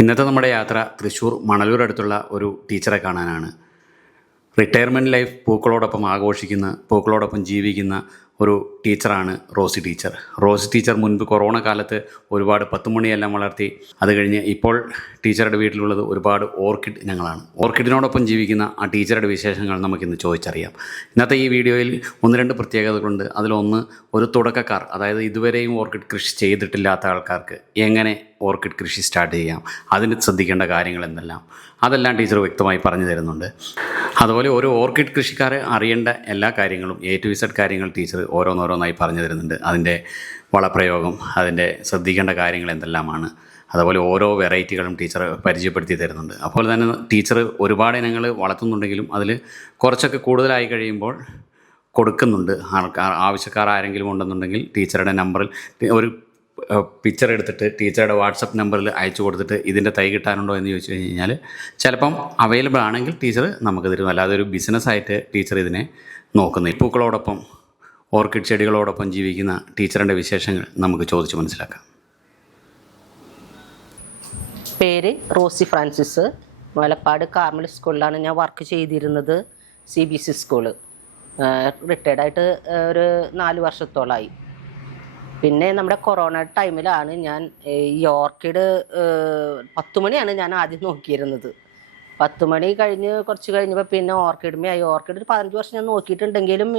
ഇന്നത്തെ നമ്മുടെ യാത്ര തൃശ്ശൂർ മണലൂർ അടുത്തുള്ള ഒരു ടീച്ചറെ കാണാനാണ്. റിട്ടയർമെൻറ്റ് ലൈഫ് പൂക്കളോടൊപ്പം ആഘോഷിക്കുന്ന, പൂക്കളോടൊപ്പം ജീവിക്കുന്ന ഒരു ടീച്ചറാണ് റോസി ടീച്ചർ. റോസി ടീച്ചർ മുൻപ് കൊറോണ കാലത്ത് ഒരുപാട് 10 മണിയെല്ലാം വളർത്തി. അത് കഴിഞ്ഞ് ഇപ്പോൾ ടീച്ചറുടെ വീട്ടിലുള്ളത് ഒരുപാട് ഓർക്കിഡ് ഇനങ്ങളാണ്. ഓർക്കിഡിനോടൊപ്പം ജീവിക്കുന്ന ആ ടീച്ചറുടെ വിശേഷങ്ങൾ നമുക്കിന്ന് ചോദിച്ചറിയാം. ഇന്നത്തെ ഈ വീഡിയോയിൽ 1-2 പ്രത്യേകതകളുണ്ട്. അതിലൊന്ന്, ഒരു തുടക്കക്കാർ, അതായത് ഇതുവരെയും ഓർക്കിഡ് കൃഷി ചെയ്തിട്ടില്ലാത്ത ആൾക്കാർക്ക് എങ്ങനെ ഓർക്കിഡ് കൃഷി സ്റ്റാർട്ട് ചെയ്യാം, അതിന് ശ്രദ്ധിക്കേണ്ട കാര്യങ്ങൾ എന്തെല്ലാം, അതെല്ലാം ടീച്ചർ വ്യക്തമായി പറഞ്ഞു തരുന്നുണ്ട്. അതുപോലെ ഒരു ഓർക്കിഡ് കൃഷിക്കാരെ അറിയേണ്ട എല്ലാ കാര്യങ്ങളും, A to Z കാര്യങ്ങൾ ടീച്ചർ ഓരോന്നോരോന്നായി പറഞ്ഞു തരുന്നുണ്ട്. അതിൻ്റെ വളപ്രയോഗം, അതിൻ്റെ ശ്രദ്ധിക്കേണ്ട കാര്യങ്ങൾ എന്തെല്ലാമാണ്, അതുപോലെ ഓരോ വെറൈറ്റികളും ടീച്ചർ പരിചയപ്പെടുത്തി തരുന്നുണ്ട്. അപ്പോൾ തന്നെ ടീച്ചർ ഒരുപാട് ഇനങ്ങൾ വളർത്തുന്നുണ്ടെങ്കിലും അതിൽ കുറച്ചൊക്കെ കൂടുതലായി കഴിയുമ്പോൾ കൊടുക്കുന്നുണ്ട്. ആവശ്യക്കാർ ആരെങ്കിലും ഉണ്ടെന്നുണ്ടെങ്കിൽ ടീച്ചറുടെ നമ്പറിൽ ഒരു പിക്ചർ എടുത്തിട്ട് ടീച്ചറുടെ വാട്സപ്പ് നമ്പറിൽ അയച്ചു കൊടുത്തിട്ട് ഇതിൻ്റെ തൈ കിട്ടാനുണ്ടോ എന്ന് ചോദിച്ചു കഴിഞ്ഞാൽ ചിലപ്പം അവൈലബിൾ ആണെങ്കിൽ ടീച്ചർ നമുക്ക് തരും. അല്ലാതെ ഒരു ബിസിനസ്സായിട്ട് ടീച്ചർ ഇതിനെ നോക്കുന്നു. പൂക്കളോടൊപ്പം ഓർക്കിഡ് ചെടികളോടൊപ്പം ജീവിക്കുന്ന ടീച്ചറിൻ്റെ വിശേഷങ്ങൾ നമുക്ക് ചോദിച്ച് മനസ്സിലാക്കാം. പേര് റോസി ഫ്രാൻസിസ്. മലപ്പാട് കാർമൽ സ്കൂളിലാണ് ഞാൻ വർക്ക് ചെയ്തിരുന്നത്. CBSE school. റിട്ടയർഡായിട്ട് ഒരു 4 വർഷത്തോളമായി. പിന്നെ നമ്മുടെ കൊറോണ ടൈമിലാണ് ഞാൻ ഈ ഓർക്കിഡ് 10 മണിയാണ് ഞാൻ ആദ്യം നോക്കിയിരുന്നത്. 10 മണി കഴിഞ്ഞ് കുറച്ച് കഴിഞ്ഞപ്പോൾ പിന്നെ ഓർക്കിഡ്മയായി. ഓർക്കിഡ് ഒരു 15 വർഷം ഞാൻ നോക്കിയിട്ടുണ്ടെങ്കിലും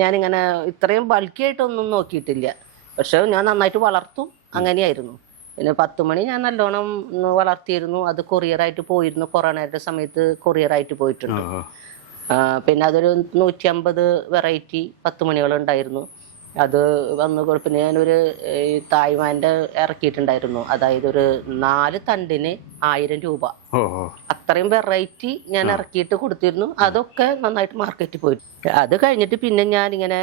ഞാനിങ്ങനെ ഇത്രയും ബൾക്കിയായിട്ടൊന്നും നോക്കിയിട്ടില്ല. പക്ഷേ ഞാൻ നന്നായിട്ട് വളർത്തും, അങ്ങനെയായിരുന്നു. പിന്നെ 10 മണി ഞാൻ നല്ലോണം വളർത്തിയിരുന്നു. അത് കൊറിയറായിട്ട് പോയിരുന്നു. കൊറോണയുടെ സമയത്ത് കൊറിയറായിട്ട് പോയിട്ടുണ്ട്. പിന്നെ അതൊരു 150 വെറൈറ്റി 10 മണികളുണ്ടായിരുന്നു. അത് വന്ന് പിന്നെ ഞാനൊരു തായ്വാൻ്റെ ഇറക്കിയിട്ടുണ്ടായിരുന്നു. അതായത് ഒരു 4 തണ്ടിന് 1000 രൂപ. അത്രയും വെറൈറ്റി ഞാൻ ഇറക്കിയിട്ട് കൊടുത്തിരുന്നു. അതൊക്കെ നന്നായിട്ട് മാർക്കറ്റിൽ പോയി. അത് കഴിഞ്ഞിട്ട് പിന്നെ ഞാനിങ്ങനെ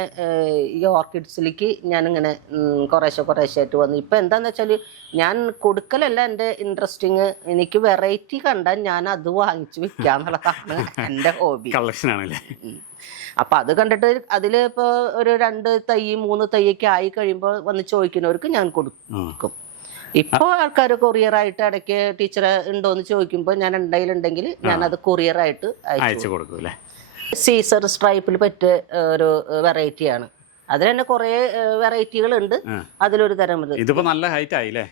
ഈ ഓർക്കിഡ്സിലേക്ക് ഞാനിങ്ങനെ കുറേശ്ശായിട്ട് വന്നു. ഇപ്പം എന്താണെന്ന് വെച്ചാൽ ഞാൻ കൊടുക്കലല്ല എൻ്റെ ഇൻട്രസ്റ്റിങ്. എനിക്ക് വെറൈറ്റി കണ്ടാൽ ഞാൻ അത് വാങ്ങിച്ച് വിൽക്കാന്നുള്ളതാണ് എൻ്റെ ഹോബി. കളക്ഷനാണല്ലേ. അപ്പം അത് കണ്ടിട്ട് അതിൽ ഇപ്പോൾ ഒരു 2 തൈ 3 തൈയൊക്കെ ആയി കഴിയുമ്പോൾ വന്ന് ചോദിക്കുന്നവർക്ക് ഞാൻ കൊടുക്കും. ഇപ്പോൾ ആൾക്കാർ കൊറിയറായിട്ട് ഇടയ്ക്ക് ടീച്ചർ ഉണ്ടോ എന്ന് ചോദിക്കുമ്പോൾ ഞാൻ ഉണ്ടെങ്കിൽ ഞാനത് കൊറിയറായിട്ട് അയച്ചു കൊടുക്കും. അല്ലേ, സീസർ സ്ട്രൈപ്പിൽ പറ്റിയ ഒരു വെറൈറ്റിയാണ്. അതിൽ തന്നെ കുറേ വെറൈറ്റികളുണ്ട്. അതിലൊരു തരം ഇതിപ്പോ നല്ല ഹൈറ്റ് ആയില്ലേ?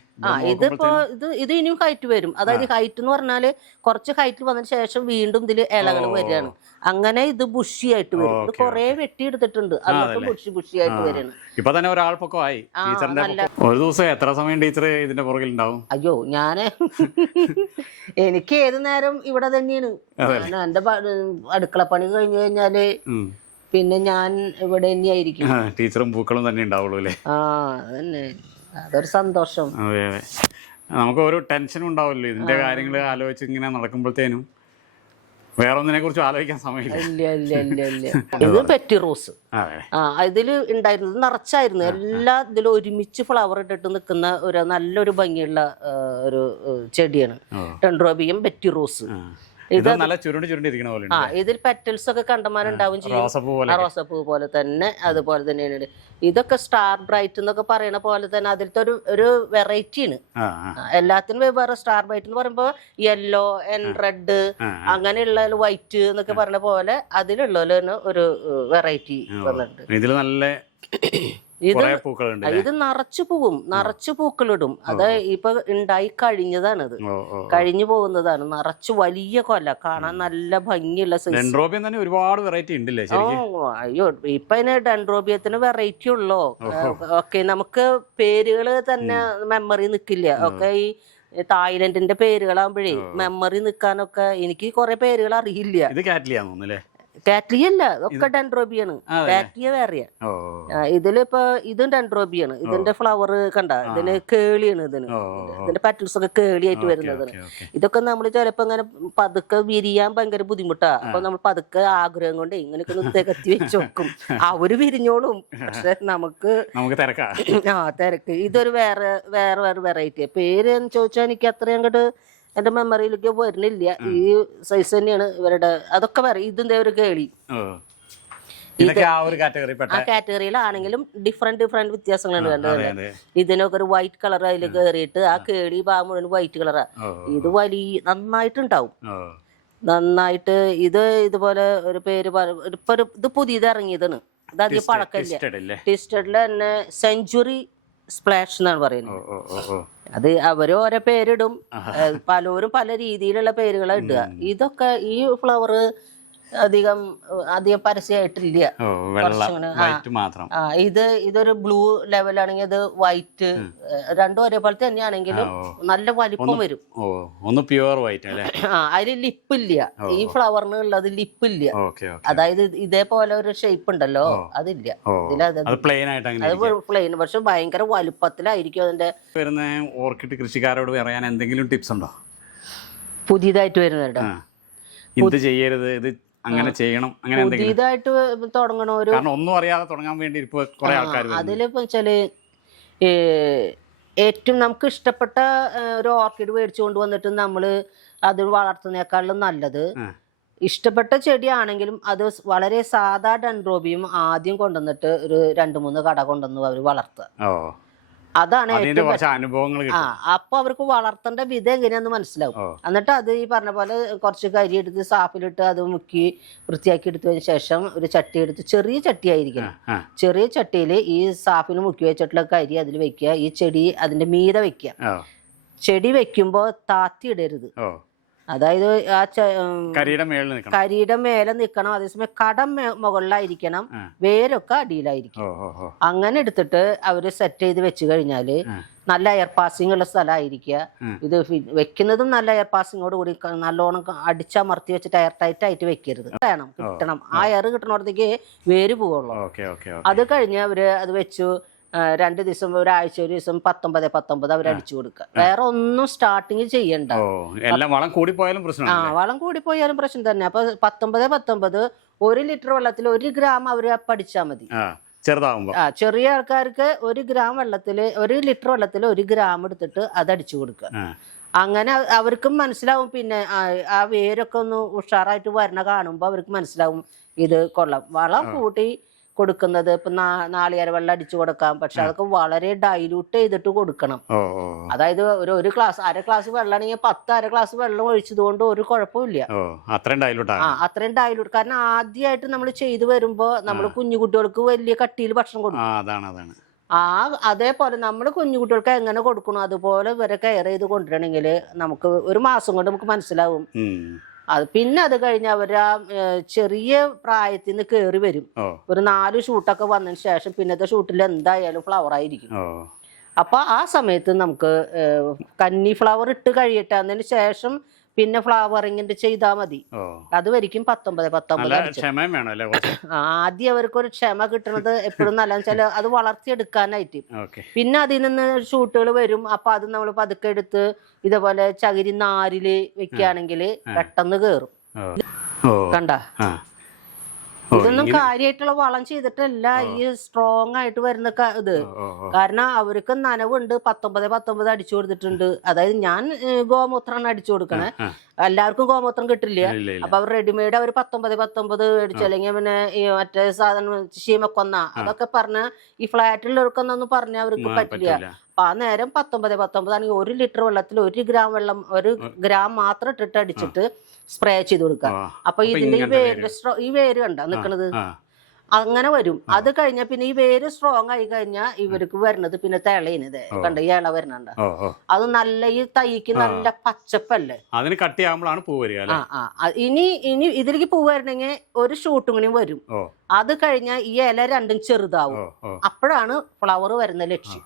ഇത് ഇനിയും ഹൈറ്റ് വരും. അതായത് ഹൈറ്റ് എന്ന് പറഞ്ഞാല് കുറച്ച് ഹൈറ്റിൽ വന്നതിന് ശേഷം വീണ്ടും ഇതിൽ ഇലകൾ വരികയാണ്. അങ്ങനെ ഇത് ബുഷിയായിട്ട് വരും. ഇത് കുറെ വെട്ടിയെടുത്തിട്ടുണ്ട്, അതൊക്കെ ബുഷിയായിട്ട് വരണം. ഇപ്പൊ തന്നെ ഒരാൾപ്പൊക്കമായി. ഒരു ദിവസം എത്ര സമയം ടീച്ചർ ഇതിന്റെ പുറകിൽ ഉണ്ടാവും? അയ്യോ, എനിക്ക് ഏത് നേരം ഇവിടെ തന്നെയാണ്. എന്റെ അടുക്കള പണി കഴിഞ്ഞു കഴിഞ്ഞാല് പിന്നെ ഞാൻ ഇവിടെ തന്നെയായിരിക്കും. ടീച്ചറും പൂക്കളും തന്നെ ഉണ്ടാവുള്ളൂ അല്ലേ? അതന്നെ, അതൊരു സന്തോഷം. അതെ അതെ, നമുക്ക് ഒരു ടെൻഷനും ഉണ്ടാവില്ലോ ഇതിന്റെ കാര്യങ്ങൾ ആലോചിച്ച് ഇങ്ങനെ നടക്കുമ്പോഴത്തേനും. വേറെ ഒന്നിനെ കുറിച്ച് ആലോചിക്കാൻ സമയമില്ല. ഇല്ല. ഇത് പെറ്റി റോസ്. ഇതില് ഉണ്ടായിരുന്നത് നിറച്ചായിരുന്നു. എല്ലാ ഇതിലും ഒരുമിച്ച് ഫ്ലവർ ഇട്ടിട്ട് നിൽക്കുന്ന ഒരു നല്ലൊരു ഭംഗിയുള്ള ഒരു ചെടിയാണ് ഡെൻഡ്രോബിയം പെറ്റി റോസ്. ഇതിൽ പെറ്റൽസ് ഒക്കെ കണ്ടമാനുണ്ടാവും ചെയ്യും. റോസപ്പൂ പോലെ തന്നെ, അതുപോലെ തന്നെയാണ്. ഇതൊക്കെ സ്റ്റാർ ബ്രൈറ്റ് എന്നൊക്കെ പറയണ പോലെ തന്നെ അതിലത്തെ ഒരു വെറൈറ്റിയാണ്. എല്ലാത്തിനും വേറെ. സ്റ്റാർ ബ്രൈറ്റ് എന്ന് പറയുമ്പോ യെല്ലോ ആൻഡ് റെഡ്, അങ്ങനെയുള്ള വൈറ്റ് എന്നൊക്കെ പറഞ്ഞ പോലെ അതിലുള്ള ഒരു വെറൈറ്റി വന്നിട്ടുണ്ട്. ഇത് നിറച്ചു പൂവും, നിറച്ചു പൂക്കളിടും. അത് ഇപ്പൊ ഉണ്ടായി കഴിഞ്ഞതാണത്, കഴിഞ്ഞു പോകുന്നതാണ്. നിറച്ചു വലിയ കൊല, കാണാൻ നല്ല ഭംഗിയുള്ള ഒരുപാട് വെറൈറ്റി ഉണ്ടല്ലേ? അയ്യോ, ഇപ്പൊ അതിന് ഡെൻഡ്രോബിയത്തിന് വെറൈറ്റി ഉള്ളോ? ഓക്കെ, നമുക്ക് പേരുകള് തന്നെ മെമ്മറി നിക്കില്ല. ഒക്കെ ഈ തായ്ലൻഡിന്റെ പേരുകളാകുമ്പോഴേ മെമ്മറി നിക്കാനൊക്കെ എനിക്ക് കുറെ പേരുകൾ അറിയില്ല. കാറ്റ്ലിയല്ല, ഒക്കെ ഡെൻഡ്രോബിയാണ്. കാറ്റ്ലിയ വേറെയാ. ഇതും ഡെൻഡ്രോബിയാണ്. ഇതിന്റെ ഫ്ലവർ കണ്ട, ഇതിന് കേളിയാണ്. ഇതിന്റെ പാറ്റൽസ് ഒക്കെ കേളിയായിട്ട് വരുന്നതാണ്. ഇതൊക്കെ നമ്മൾ ചിലപ്പോ ഇങ്ങനെ പതുക്കെ വിരിയാൻ ഭയങ്കര ബുദ്ധിമുട്ടാ. അപ്പൊ നമ്മൾ പതുക്കെ ആഗ്രഹം കൊണ്ട് ഇങ്ങനെയൊക്കെ ഒന്ന് തികത്തി വെച്ച് നോക്കും. അവര് വിരിഞ്ഞോളും, പക്ഷെ നമുക്ക് തിരക്ക്. ഇതൊരു വേറെ വെറൈറ്റി. പേര് എന്ന് ചോദിച്ചാൽ എനിക്ക് അത്രയും അങ്ങോട്ട് എന്റെ മെമ്മറിയിലേക്ക് വരുന്നില്ല. ഈ സൈസ് തന്നെയാണ് ഇവരുടെ. അതൊക്കെ പറയും. ഇതിന്റെ ഒരു കേളി. ഇതൊക്കെ ആ ഒരു കാറ്റഗറി പെട്ട. ആ കാറ്റഗറിയിലാണെങ്കിലും ഡിഫറെന്റ് വ്യത്യാസങ്ങളുണ്ട് കണ്ടത്. ഇതിനൊക്കെ ഒരു വൈറ്റ് കളർ അതിൽ കയറിയിട്ട് ആ കേളി ഭാഗം മുഴുവൻ വൈറ്റ് കളറാ. ഇത് വലിയ നന്നായിട്ടുണ്ടാവും, നന്നായിട്ട്. ഇതുപോലെ ഒരു പേര് ഇപ്പൊ ഇത് പുതിയത് ഇറങ്ങിയതാണ്. ഇത് അധികം പഴക്കമില്ല. ട്വിസ്റ്റഡില് തന്നെ സെഞ്ചുറി സ്പ്ലാഷ് എന്നാണ് പറയുന്നത്. അത് അവര് ഓരോ പേരിടും, പലരും പല രീതിയിലുള്ള പേരുകളാണ് ഇടുക. ഇതൊക്കെ ഈ ഫ്ലവർ അധികം പരസ്യമായിട്ടില്ല. ഇതൊരു ബ്ലൂ ലെവലാണെങ്കിൽ ഇത് വൈറ്റ്, രണ്ടും ഒരേപോലെ തന്നെയാണെങ്കിലും നല്ല വലിപ്പം വരും. ഒന്ന് പ്യുവർ വൈറ്റ് അല്ലേ? അതിൽ ലിപ്പില്ല. ഈ ഫ്ലവറിന് ഉള്ളത് ലിപ്പില്ല. അതായത് ഇതേപോലെ ഒരു ഷേപ്പ് ഉണ്ടല്ലോ, അതില്ല. അത് പ്ലെയിൻ, പക്ഷെ ഭയങ്കര വലുപ്പത്തിലായിരിക്കും അതിന്റെ. ഓർക്കിഡ് കൃഷിക്കാരോട് പറയാൻ എന്തെങ്കിലും ടിപ്സ് ഉണ്ടോ? പുതിയതായിട്ട് വരുന്നുണ്ടോ? ഇത് ചെയ്യരുത്, ഇത് അങ്ങനെ ചെയ്യണം, അങ്ങനെ പുതിയതായിട്ട് തുടങ്ങണ ഒരു, ഒന്നും അറിയാതെ തുടങ്ങാൻ വേണ്ടി ഇപ്പൊ കുറെ ആൾക്കാർ. അതിലിപ്പോ വെച്ചാല് ഏറ്റവും നമുക്ക് ഇഷ്ടപ്പെട്ട ഒരു ഓർക്കിഡ് മേടിച്ചു കൊണ്ടുവന്നിട്ട് നമ്മള് അത് വളർത്തുന്നേക്കാളും നല്ലത്, ഇഷ്ടപ്പെട്ട ചെടിയാണെങ്കിലും അത് വളരെ സാധാ ഡെൻഡ്രോബിയം ആദ്യം കൊണ്ടുവന്നിട്ട് ഒരു 2-3 കട കൊണ്ടുവന്ന് അവർ വളർത്തുക. അതാണ് അനുഭവങ്ങൾ. അപ്പൊ അവർക്ക് വളർത്തേണ്ട വിധം എങ്ങനെയാന്ന് മനസ്സിലാവും. എന്നിട്ട് അത് ഈ പറഞ്ഞ പോലെ കുറച്ച് കരി എടുത്ത് സാഫിലിട്ട് അത് മുക്കി വൃത്തിയാക്കി എടുത്തതിന് ശേഷം ഒരു ചട്ടി എടുത്ത്, ചെറിയ ചട്ടി ആയിരിക്കണം, ചെറിയ ചട്ടിയിൽ ഈ സാഫിന് മുക്കി വെച്ചിട്ടുള്ള കരി അതിൽ വെക്കുക, ഈ ചെടി അതിന്റെ മീതെ വെക്കുക. ചെടി വെക്കുമ്പോ താത്തി ഇടരുത്. അതായത് ആ കരിയുടെ മേലെ നിൽക്കണം. അതേസമയം കടം മുകളിലായിരിക്കണം, വേരൊക്കെ അടിയിലായിരിക്കും. അങ്ങനെ എടുത്തിട്ട് അവര് സെറ്റ് ചെയ്ത് വെച്ച് കഴിഞ്ഞാല് നല്ല എയർ പാസിംഗ് ഉള്ള സ്ഥലമായിരിക്കുക. ഇത് വെക്കുന്നതും നല്ല എയർ പാസിങ്ങോട് കൂടി നല്ലോണം അടിച്ചമർത്തി വെച്ചിട്ട് എയർ ടൈറ്റ് ആയിട്ട് വെക്കരുത്. കിട്ടണം, ആ എയർ കിട്ടണോടത്തേക്ക് വേര് പോവുള്ളൂ. അത് കഴിഞ്ഞ് അവര് അത് വെച്ചു 2 ദിവസം, ഒരാഴ്ച, ഒരു ദിവസം 19 അവർ അടിച്ചു കൊടുക്കുക. വേറെ ഒന്നും സ്റ്റാർട്ടിങ് ചെയ്യണ്ട. വളം കൂടിപ്പോയാലും പ്രശ്നം തന്നെ. അപ്പൊ 19 1 ലിറ്റർ വെള്ളത്തിൽ 1 ഗ്രാം അവര് പഠിച്ചാൽ മതി. ചെറിയ ആൾക്കാർക്ക് 1 ഗ്രാം വെള്ളത്തില് 1 ലിറ്റർ വെള്ളത്തിൽ 1 ഗ്രാം എടുത്തിട്ട് അത് അടിച്ചു കൊടുക്കുക. അങ്ങനെ അവർക്കും മനസ്സിലാവും. പിന്നെ ആ വേരൊക്കെ ഒന്ന് ഉഷാറായിട്ട് വരണ കാണുമ്പോ അവർക്ക് മനസ്സിലാവും ഇത് കൊള്ളാം. വളം കൂട്ടി കൊടുക്കുന്നത് ഇപ്പൊ നാളികേര വെള്ളം അടിച്ചു കൊടുക്കാം, പക്ഷെ അതൊക്കെ വളരെ ഡൈല്യൂട്ട് ചെയ്തിട്ട് കൊടുക്കണം. അതായത് ഒരു ഗ്ലാസ്, 1/2 ഗ്ലാസ് വെള്ളമാണെങ്കിൽ 1/2 ഗ്ലാസ് വെള്ളം ഒഴിച്ചതുകൊണ്ട് ഒരു കുഴപ്പമില്ല. അത്രയും ഡൈല്യൂട്ട്. കാരണം ആദ്യമായിട്ട് നമ്മൾ ചെയ്തു വരുമ്പോ നമ്മൾ കുഞ്ഞുകുട്ടികൾക്ക് വലിയ കട്ടിയിൽ ഭക്ഷണം കൊടുക്കും. അതേപോലെ നമ്മൾ കുഞ്ഞുകുട്ടികൾക്ക് എങ്ങനെ കൊടുക്കണം അതുപോലെ ഇവരെ കെയർ ചെയ്ത് കൊണ്ടുവരണമെങ്കിൽ നമുക്ക് 1 മാസം കൊണ്ട് നമുക്ക് മനസ്സിലാവും. പിന്നെ അത് കഴിഞ്ഞ് അവർ ആ ചെറിയ പ്രായത്തിൽ നിന്ന് കയറി വരും. ഒരു 4 ഷൂട്ടൊക്കെ വന്നതിന് ശേഷം പിന്നത്തെ ഷൂട്ടിൽ എന്തായാലും ഫ്ലവർ ആയിരിക്കും. അപ്പൊ ആ സമയത്ത് നമുക്ക് കന്നി ഫ്ലവർ ഇട്ട് കഴിയട്ടെ, അതിന് ശേഷം പിന്നെ ഫ്ലവറിങ്ങിന്റെ ചെയ്താൽ മതി. അത് വരിക്കും 19 ആദ്യം അവർക്കൊരു ക്ഷമ കിട്ടുന്നത് എപ്പോഴും നല്ല വെച്ചാൽ അത് വളർത്തിയെടുക്കാനായിട്ട്. പിന്നെ അതിൽ നിന്ന് ഷൂട്ടുകൾ വരും. അപ്പൊ അത് നമ്മൾ പതുക്കെ എടുത്ത് ഇതേപോലെ ചകിരി നാരില് വെക്കുകയാണെങ്കിൽ പെട്ടെന്ന് കേറും. കണ്ട, ഇതൊന്നും കാര്യമായിട്ടുള്ള വളം ചെയ്തിട്ടല്ല ഈ സ്ട്രോങ് ആയിട്ട് വരുന്ന ഇത്. കാരണം അവർക്ക് നനവുണ്ട്. 19 അടിച്ചു കൊടുത്തിട്ടുണ്ട്. അതായത് ഞാൻ ഗോമൂത്രമാണ് അടിച്ചു കൊടുക്കണേ, എല്ലാവർക്കും ഗോമൂത്രം കിട്ടില്ല. അപ്പൊ അവർ റെഡിമെയ്ഡ് അവർ 19 മേടിച്ചു. അല്ലെങ്കിൽ പിന്നെ ഈ മറ്റേ സാധനം ശീമക്കൊന്ന അതൊക്കെ പറഞ്ഞ ഈ ഫ്ലാറ്റിലുള്ളവർക്കൊന്നും പറഞ്ഞാൽ അവർക്ക് പറ്റില്ല. അപ്പൊ ആ നേരം 19 ആണെങ്കിൽ 1 ലിറ്റർ വെള്ളത്തിൽ 1 ഗ്രാം വെള്ളം 1 ഗ്രാം മാത്രം ഇട്ടിട്ട് അടിച്ചിട്ട് സ്പ്രേ ചെയ്ത് കൊടുക്കാം. അപ്പൊ ഇതിന്റെ ഈ വേര് കണ്ട നിക്കണത് അങ്ങനെ വരും. അത് കഴിഞ്ഞാൽ പിന്നെ ഈ വേര് സ്ട്രോങ് ആയി കഴിഞ്ഞാൽ ഇവർക്ക് വരുന്നത് പിന്നെ തിളയുന്നത് കണ്ട, ഈ ഇള വരുന്നുണ്ട്. അത് നല്ല ഈ തൈക്ക് നല്ല പച്ചപ്പല്ലേ, അതിന് കട്ടിയാകുമ്പോഴാണ് പൂ വരിക. ഇനി ഇതിലേക്ക് പൂ വരണമെങ്കിൽ 1 ഷൂട്ടും കൂടി വരും. അത് കഴിഞ്ഞാൽ ഈ ഇല രണ്ടും ചെറുതാവും. അപ്പോഴാണ് ഫ്ലവർ വരുന്ന ലക്ഷ്യം.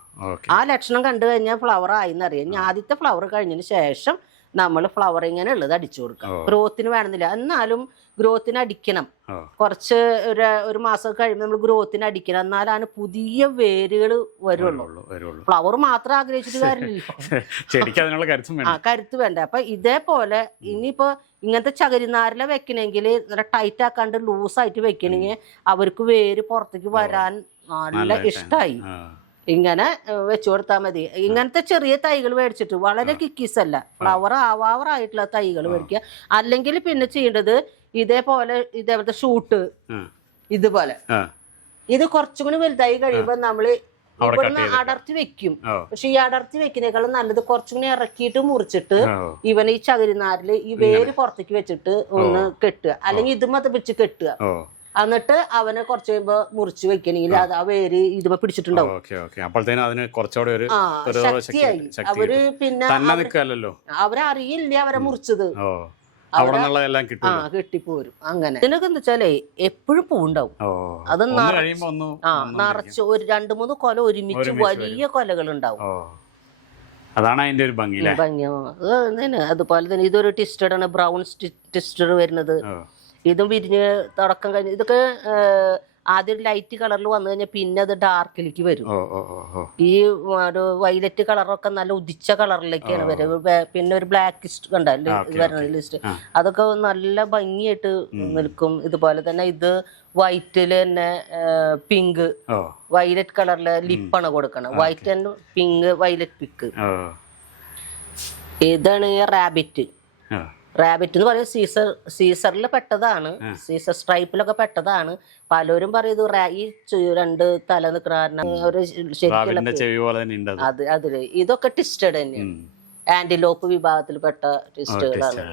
ആ ലക്ഷണം കണ്ടു കഴിഞ്ഞാൽ ഫ്ലവർ ആയിന്നറിയാം. ഇനി ആദ്യത്തെ ഫ്ലവർ കഴിഞ്ഞതിന് ശേഷം നമ്മൾ ഫ്ലവറിങ്ങിന് ഉള്ളത് അടിച്ചു കൊടുക്കാം. ഗ്രോത്തിന് വേണമെന്നില്ല, എന്നാലും ഗ്രോത്തിന് അടിക്കണം. കുറച്ച് ഒരു മാസം കഴിയുമ്പോൾ നമ്മൾ ഗ്രോത്തിന് അടിക്കണം, എന്നാലാണ് പുതിയ വേരുകൾ വരുള്ളൂ. ഫ്ലവർ മാത്രം ആഗ്രഹിച്ചിട്ട് കാര്യമില്ലല്ലോ, കരുത്ത് വേണ്ട. അപ്പൊ ഇതേപോലെ ഇനിയിപ്പോ ഇങ്ങനത്തെ ചകിരിനാരില വെക്കണമെങ്കിൽ ടൈറ്റ് ആക്കാണ്ട് ലൂസായിട്ട് വെക്കണമെങ്കിൽ അവർക്ക് വേര് പുറത്തേക്ക് വരാൻ നല്ല ഇഷ്ടമായി. ഇങ്ങനെ വെച്ചു കൊടുത്താൽ മതി. ഇങ്ങനത്തെ ചെറിയ തൈകൾ മേടിച്ചിട്ട്, വളരെ കിക്കീസ് അല്ല, ഫ്ലവറായിട്ടുള്ള തൈകൾ മേടിക്കുക. അല്ലെങ്കിൽ പിന്നെ ചെയ്യേണ്ടത് ഇതേപോലത്തെ ഷൂട്ട് ഇതുപോലെ. ഇത് കുറച്ചും കൂടി വലുതായി കഴിയുമ്പോ നമ്മള് ഇവിടുന്ന് അടർത്തി വെക്കും. പക്ഷെ ഈ അടർത്തി വെക്കുന്നേക്കാളും നല്ലത് കുറച്ചും കൂടി ഇറക്കിയിട്ട് മുറിച്ചിട്ട് ഇവന് ഈ ചകിരിനാരില് ഈ വേര് പുറത്തേക്ക് വെച്ചിട്ട് ഒന്ന് കെട്ടുക, അല്ലെങ്കിൽ ഇതുമത് വെച്ച് കെട്ടുക. എന്നിട്ട് അവനെ കുറച്ച് കഴിയുമ്പോ മുറിച്ച് വെക്കണമെങ്കിൽ അത് ആ വേര് ഇതുമ പിടിച്ചിട്ടുണ്ടാവും. ശക്തിയായി. അവര് പിന്നെ അവരറിയില്ല അവരെ മുറിച്ചത്, കെട്ടിപ്പോരും. അങ്ങനെ ഇതിനൊക്കെ എന്താ വെച്ചാലേ എപ്പോഴും പൂവുണ്ടാവും. അത് നിറച്ച് ഒരു 2-3 കൊല ഒരുമിച്ച് വലിയ കൊലകൾ ഉണ്ടാവും. അതാണ് അതിന്റെ ഒരു ഭംഗി. അതുപോലെ തന്നെ ഇതൊരു ട്വിസ്റ്റഡ് ആണ്, ബ്രൗൺ ട്വിസ്റ്റഡ് വരുന്നത്. ഇതും വിരിഞ്ഞ് തുടക്കം കഴിഞ്ഞ് ഇതൊക്കെ ആദ്യം ലൈറ്റ് കളറിൽ വന്നു കഴിഞ്ഞാൽ പിന്നെ അത് ഡാർക്കിലേക്ക് വരും. ഈ ഒരു വൈലറ്റ് കളറൊക്കെ നല്ല ഉദിച്ച കളറിലേക്കാണ് വരും. പിന്നെ ഒരു ബ്ലാക്ക് കണ്ടല്ലേ വരുന്ന ലിസ്റ്റ്, അതൊക്കെ നല്ല ഭംഗിയായിട്ട് നിൽക്കും. ഇതുപോലെ തന്നെ ഇത് വൈറ്റില് തന്നെ പിങ്ക് വൈലറ്റ് കളറിലെ ലിപ്പാണ് കൊടുക്കണം. വൈറ്റ് ആൻഡ് പിങ്ക് വൈലറ്റ് പിക്ക്. ഇതാണ് റാബിറ്റ്. റാബിറ്റ് എന്ന് പറയുന്നത് സീസറിൽ പെട്ടതാണ്, സീസർ സ്ട്രൈപ്പിലൊക്കെ പെട്ടതാണ്. പലരും പറയും ഈ 2 തല നിൽക്കുന്ന കാരണം ഒരു ശരിക്കുള്ള അതില് ഇതൊക്കെ ട്വിസ്റ്റഡ് തന്നെയാണ്. ആന്റിലോപ്പ് വിഭാഗത്തിൽപ്പെട്ട ട്വിസ്റ്റുകളാണ്.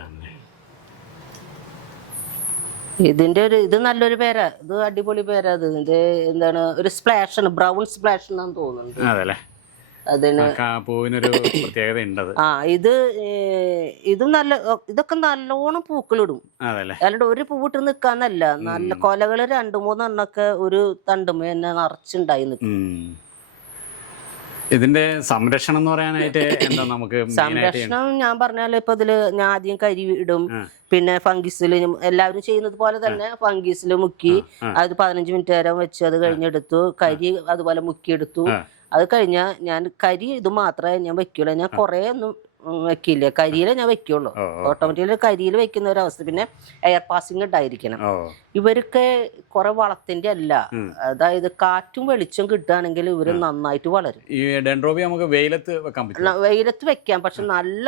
ഇതിന്റെ ഇത് നല്ലൊരു പേരാ, ഇത് അടിപൊളി പേരാ. ഇതിന്റെ എന്താണ് ഒരു സ്പ്ലാഷ് ആണ്, ബ്രൗൺ സ്പ്ലാഷ് എന്നാണ് തോന്നുന്നുണ്ട്. അതിന് ഇതും നല്ല, ഇതൊക്കെ നല്ലോണം പൂക്കളിടും. അല്ലാണ്ട് ഒരു പൂവിട്ട് നിക്കാന്നല്ല, നല്ല കൊലകള് 2-3 എണ്ണൊക്കെ ഒരു തണ്ടുമ്പോ തന്നെ നിറച്ചുണ്ടായി നിൽക്കും. ഇതിന്റെ സംരക്ഷണം എന്ന് പറയാനായിട്ട് എന്താ നമുക്ക് സംരക്ഷണം ഞാൻ പറഞ്ഞാൽ ഇപ്പൊ ഇതില് ഞാൻ ആദ്യം കരി ഇടും, പിന്നെ ഫംഗിസിൽ എല്ലാവരും ചെയ്യുന്നത് പോലെ തന്നെ ഫംഗിസിൽ മുക്കി അത് 15 മിനിറ്റ് നേരം വെച്ച് അത് കഴിഞ്ഞെടുത്തു. കരി അതുപോലെ മുക്കിയെടുത്തു. അത് കഴിഞ്ഞാൽ ഞാൻ കരി ഇത് മാത്രമേ ഞാൻ വെക്കുള്ളൂ. ഞാൻ കുറെ ഒന്നും വെക്കില്ല, കരിയിലേ ഞാൻ വെക്കുള്ളൂ. ഓട്ടോമാറ്റിക്കലി കരിയിൽ വെക്കുന്ന ഒരു അവസ്ഥ. പിന്നെ എയർ പാസിംഗ് ഉണ്ടായിരിക്കണം. ഇവർക്ക് കുറെ വളത്തിന്റെ അല്ല, അതായത് കാറ്റും വെളിച്ചം കിട്ടുകയാണെങ്കിൽ ഇവര് നന്നായിട്ട് വളരും. ഈ ഡെൻഡ്രോബിയം നമുക്ക് വെയിലത്ത് വെക്കാൻ പറ്റും. വെയിലത്ത് വെക്കാം, പക്ഷെ നല്ല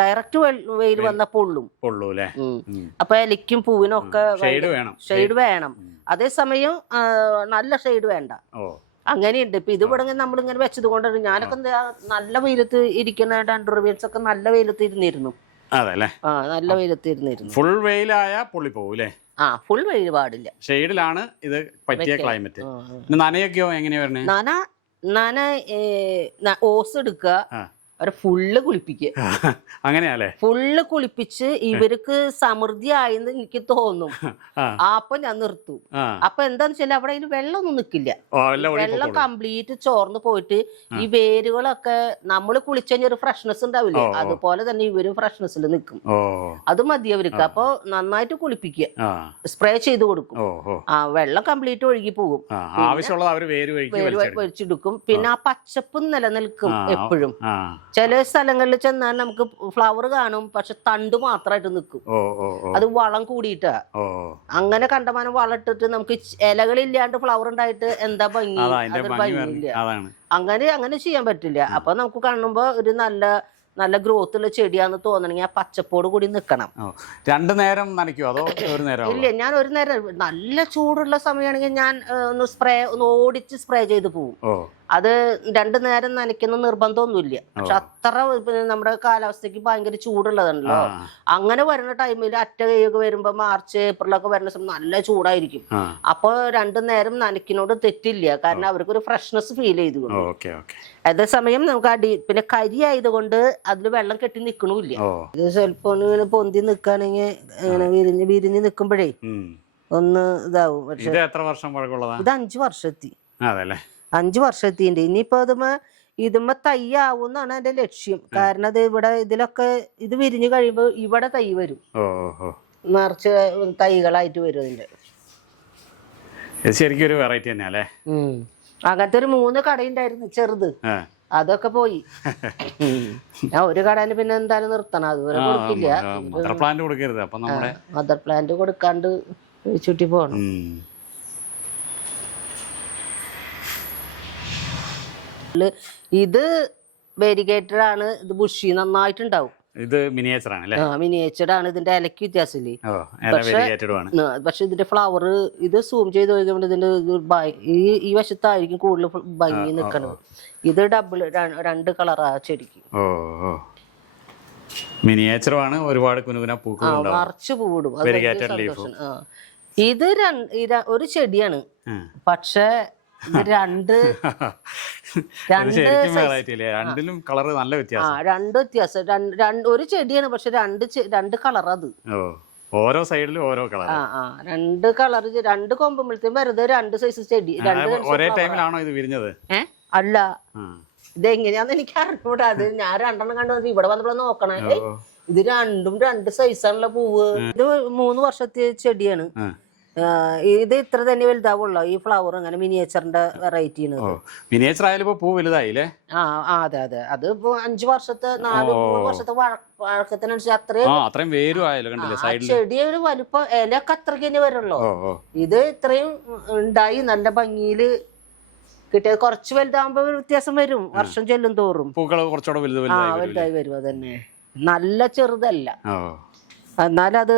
ഡയറക്റ്റ് വെയിൽ വന്ന പൊള്ളും. അപ്പൊ ഇലയ്ക്കും പൂവിനും ഒക്കെ ഷെയ്ഡ് വേണം. അതേസമയം നല്ല ഷെയ്ഡ് വേണ്ട. അങ്ങനെയുണ്ട്. ഇപ്പൊ ഇത് ഇവിടെ നമ്മളിങ്ങനെ വെച്ചത് കൊണ്ടാണ്. ഞാനൊക്കെ നല്ല വെയിലത്ത് ഇരിക്കുന്ന ഡെൻഡ്രോബിയംസ് ഒക്കെ നല്ല വെയിലത്ത് ഇരുന്നിരുന്നു. നല്ല വെയിലത്ത് ഇരുന്നിരുന്നു. ഫുൾ വെയിലായ പൊള്ളി പോകൂലേ? ഫുൾ വെയിൽ പാടില്ല. ഷെയ്ഡിലാണ് ഇത് പറ്റിയ ക്ലൈമറ്റ്. നനയൊക്കെയോ എങ്ങനെയാ വരുന്നത്? നന ഓസ് എടുക്കുക, അവരെ ഫുള്ള് കുളിപ്പിക്കുക. അങ്ങനെയല്ലേ? ഫുള്ള് കുളിപ്പിച്ച് ഇവർക്ക് സമൃദ്ധി ആയെന്ന് എനിക്ക് തോന്നും. അപ്പൊ ഞാൻ നിർത്തും. അപ്പൊ എന്താന്ന് വെച്ചാൽ അവിടെ അതിന് വെള്ളമൊന്നും നിക്കില്ല. വെള്ളം കംപ്ലീറ്റ് ചോർന്ന് പോയിട്ട് ഈ വേരുകളൊക്കെ നമ്മൾ കുളിച്ചു കഴിഞ്ഞ ഒരു ഫ്രഷ്നെസ് ഉണ്ടാവില്ലേ, അതുപോലെ തന്നെ ഇവരും ഫ്രഷ്നെസ്സിൽ നിൽക്കും. അത് മതി അവർക്ക്. അപ്പൊ നന്നായിട്ട് കുളിപ്പിക്കുക, സ്പ്രേ ചെയ്ത് കൊടുക്കും. വെള്ളം കംപ്ലീറ്റ് ഒഴുകി പോകും, വലിച്ചെടുക്കും. പിന്നെ ആ പച്ചപ്പ് നിലനിൽക്കും എപ്പോഴും. ചില സ്ഥലങ്ങളിൽ ചെന്നാൽ നമുക്ക് ഫ്ലവർ കാണും, പക്ഷെ തണ്ട് മാത്രമായിട്ട് നിൽക്കും. അത് വളം കൂടിയിട്ടാ. അങ്ങനെ കണ്ടമാനം വളം ഇട്ടിട്ട് നമുക്ക് ഇലകളില്ലാണ്ട് ഫ്ലവർ ഉണ്ടായിട്ട് എന്താ ഭംഗി? അതൊരു ഭംഗിയില്ല. അങ്ങനെ ചെയ്യാൻ പറ്റില്ല. അപ്പൊ നമുക്ക് കാണുമ്പോ ഒരു നല്ല ഗ്രോത്ത് ഉള്ള ചെടിയാന്ന് തോന്നണെങ്കിൽ ആ പച്ചപ്പോട് കൂടി നിക്കണം. 2 നേരം നനയ്ക്കുമോ അതോ ഒരു നേരം? ഇല്ല, ഞാൻ ഒരു നേരം. നല്ല ചൂടുള്ള സമയമാണെങ്കിൽ ഞാൻ ഒന്ന് ഓടിച്ച് സ്പ്രേ ചെയ്ത് പോകും. അത് 2 നേരം നനയ്ക്കുന്ന നിർബന്ധമൊന്നുമില്ല. പക്ഷെ അത്ര നമ്മുടെ കാലാവസ്ഥക്ക് ഭയങ്കര ചൂടുള്ളതാണല്ലോ. അങ്ങനെ വരുന്ന ടൈമിൽ അറ്റ കൈയൊക്കെ വരുമ്പോ മാർച്ച് ഏപ്രിലൊക്കെ വരുന്ന സമയം നല്ല ചൂടായിരിക്കും. അപ്പൊ 2 നേരം നനയ്ക്കുന്നോട് തെറ്റില്ല, കാരണം അവർക്കൊരു ഫ്രഷ്നെസ് ഫീൽ ചെയ്തുകൊണ്ട്. അതേസമയം നമുക്ക് പിന്നെ കരി ആയതുകൊണ്ട് അതിൽ വെള്ളം കെട്ടി നിക്കണില്ല. ഇത് ചിലപ്പോ ഇങ്ങനെ പൊന്തി നിക്കാണെങ്കിൽ ഇങ്ങനെ വിരിഞ്ഞ് നിക്കുമ്പോഴേ ഒന്ന് ഇതാവും. പക്ഷെ ഇത് 5 വർഷത്തി 5 വർഷത്തിന്റെ. ഇനിയിപ്പോ ഇതുമ്മ തയ്യാവുന്നാണ് എന്റെ ലക്ഷ്യം. കാരണം അത് ഇതിലൊക്കെ ഇത് വിരിഞ്ഞു കഴിയുമ്പോ ഇവിടെ തൈ വരും, നിറച്ച് തൈകളായിട്ട് വരും. അതിന്റെ ശരിക്കും ഒരു വെറൈറ്റി തന്നെയല്ലേ? അങ്ങനത്തെ ഒരു 3 കടയുണ്ടായിരുന്നു ചെറുത്, അതൊക്കെ പോയി. ഞാൻ ഒരു കടയിൽ പിന്നെ എന്തായാലും നിർത്തണം, അതുവരെ കൊടുക്കില്ല. മദർ പ്ലാന്റ് കൊടുക്കാണ്ട് ചുറ്റി പോകണം. ഇത് വെരിഗേറ്റഡ് ആണ്. ഇത് ബുഷി നന്നായിട്ടുണ്ടാവും. ഇത് മിനിയേച്ചർ ആണ് അല്ലേ? മിനിയേച്ചർഡ് ആണ്. ഇതിന്റെ ഇലയ്ക്ക് വ്യത്യാസമില്ലേ? ഓ, വെരിഗേറ്റഡും ആണ്. പക്ഷെ ഇതിന്റെ ഫ്ലവർ ഇത് സൂം ചെയ്ത് നോക്കുമ്പോൾ ഇതിന്റെ ഈ വശത്തായിരിക്കും കൂടുതൽ ഭംഗി നിൽക്കുന്നത്. ഇത് ഡബിൾ 2 കളറാ ചെടിക്ക്. ഓ ഓ, മിനിയേച്ചറും ആണ്. ഒരുപാട് കുനുകുന പൂക്കൾ നിറച്ച് പൂവിടും. ഇത് ഒരു ചെടിയാണ്, പക്ഷെ രണ്ടിലും കളർ നല്ല വ്യത്യാസം. രണ്ട് വ്യത്യാസം. ഒരു ചെടിയാണ്, പക്ഷെ രണ്ട് കളർ. അത് ഓരോ സൈഡിലും ഓരോ കളർ. 2 കളർ, 2 കൊമ്പുമ്പോഴത്തേക്കും വെറുതെ 2 സൈസ് ചെടി. ഒരേ ടൈമിലാണോ ഇത് വിരിഞ്ഞത്? അല്ല, ഇതെങ്ങനെയാന്ന് എനിക്ക് അറിഞ്ഞൂടാ. അത് ഞാൻ 2 കണ്ടു ഇവിടെ വന്നപ്പോൾ നോക്കണേ. ഇത് 2 സൈസാണല്ലോ പൂവ്. ഇത് 3 വർഷത്തെ ചെടിയാണ്. ഇത് ഇത്ര തന്നെ വലുതാവുള്ളൂ ഈ ഫ്ലവർ. അങ്ങനെ മിനിയേച്ചറിന്റെ വെറൈറ്റി. മിനിയേച്ചർ ആയാലും പൂ വലുതായില്ലേ? അതെ അതെ. അത് ഇപ്പൊ 5 വർഷത്തെ 3 വർഷത്തെ വഴക്കത്തിനനുസരിച്ച് അത്രയും വേരും ആയാലും കണ്ടില്ലേ സൈഡിൽ. ചെടി ഒരു വലുപ്പം ഇലയൊക്കെ അത്രയ്ക്ക് തന്നെ വരുള്ളൂ. ഇത് ഇത്രയും ഉണ്ടായി നല്ല ഭംഗിയില് കിട്ടിയത്. കുറച്ച് വലുതാകുമ്പോ വ്യത്യാസം വരും, വർഷം ചെല്ലും തോറും പൂക്കൾ കുറച്ചുകൂടെ വലുതായി വരും. അതന്നെ, നല്ല ചെറുതല്ല, എന്നാലും അത്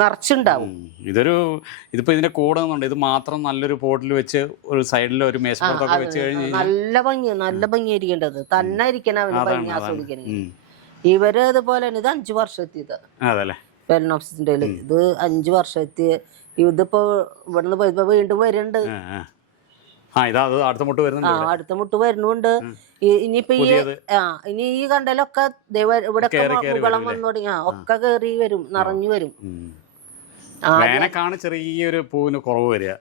നിറച്ചുണ്ടാവും. ഇതിപ്പോ ഇതിന്റെ കൂടെ ഇത് മാത്രം നല്ലൊരു പോട്ടിൽ വെച്ച് ഒരു സൈഡിൽ ഒരു മേശപ്പുറത്തൊക്കെ വെച്ച് കഴിഞ്ഞാൽ നല്ല ഭംഗിയായിരിക്കേണ്ടത് തന്നെ ഇരിക്കണം. അവന് ഭംഗി ആസ്വദിക്കണേ. ഇവര് ഇതുപോലെ ഇത് 5 വർഷത്തിയത് ഫെലനോപ്സിന്റെ. ഇത് 5 വർഷത്തി. ഇതിപ്പോ ഇവിടുന്ന് പോയപ്പോ വീണ്ടും വരുന്നുണ്ട്. അടുത്ത മുട്ട് വരുന്നുണ്ട്. ഇനിയിപ്പോ ഇനി ഈ കണ്ടലൊക്കെ ഇവിടെ മുകളം വന്നു തുടങ്ങി. ഒക്കെ കേറി വരും, നിറഞ്ഞു വരും. വേനൽക്കാണ് ചെറിയൊരു പൂവിന് കുറവ് വരിക.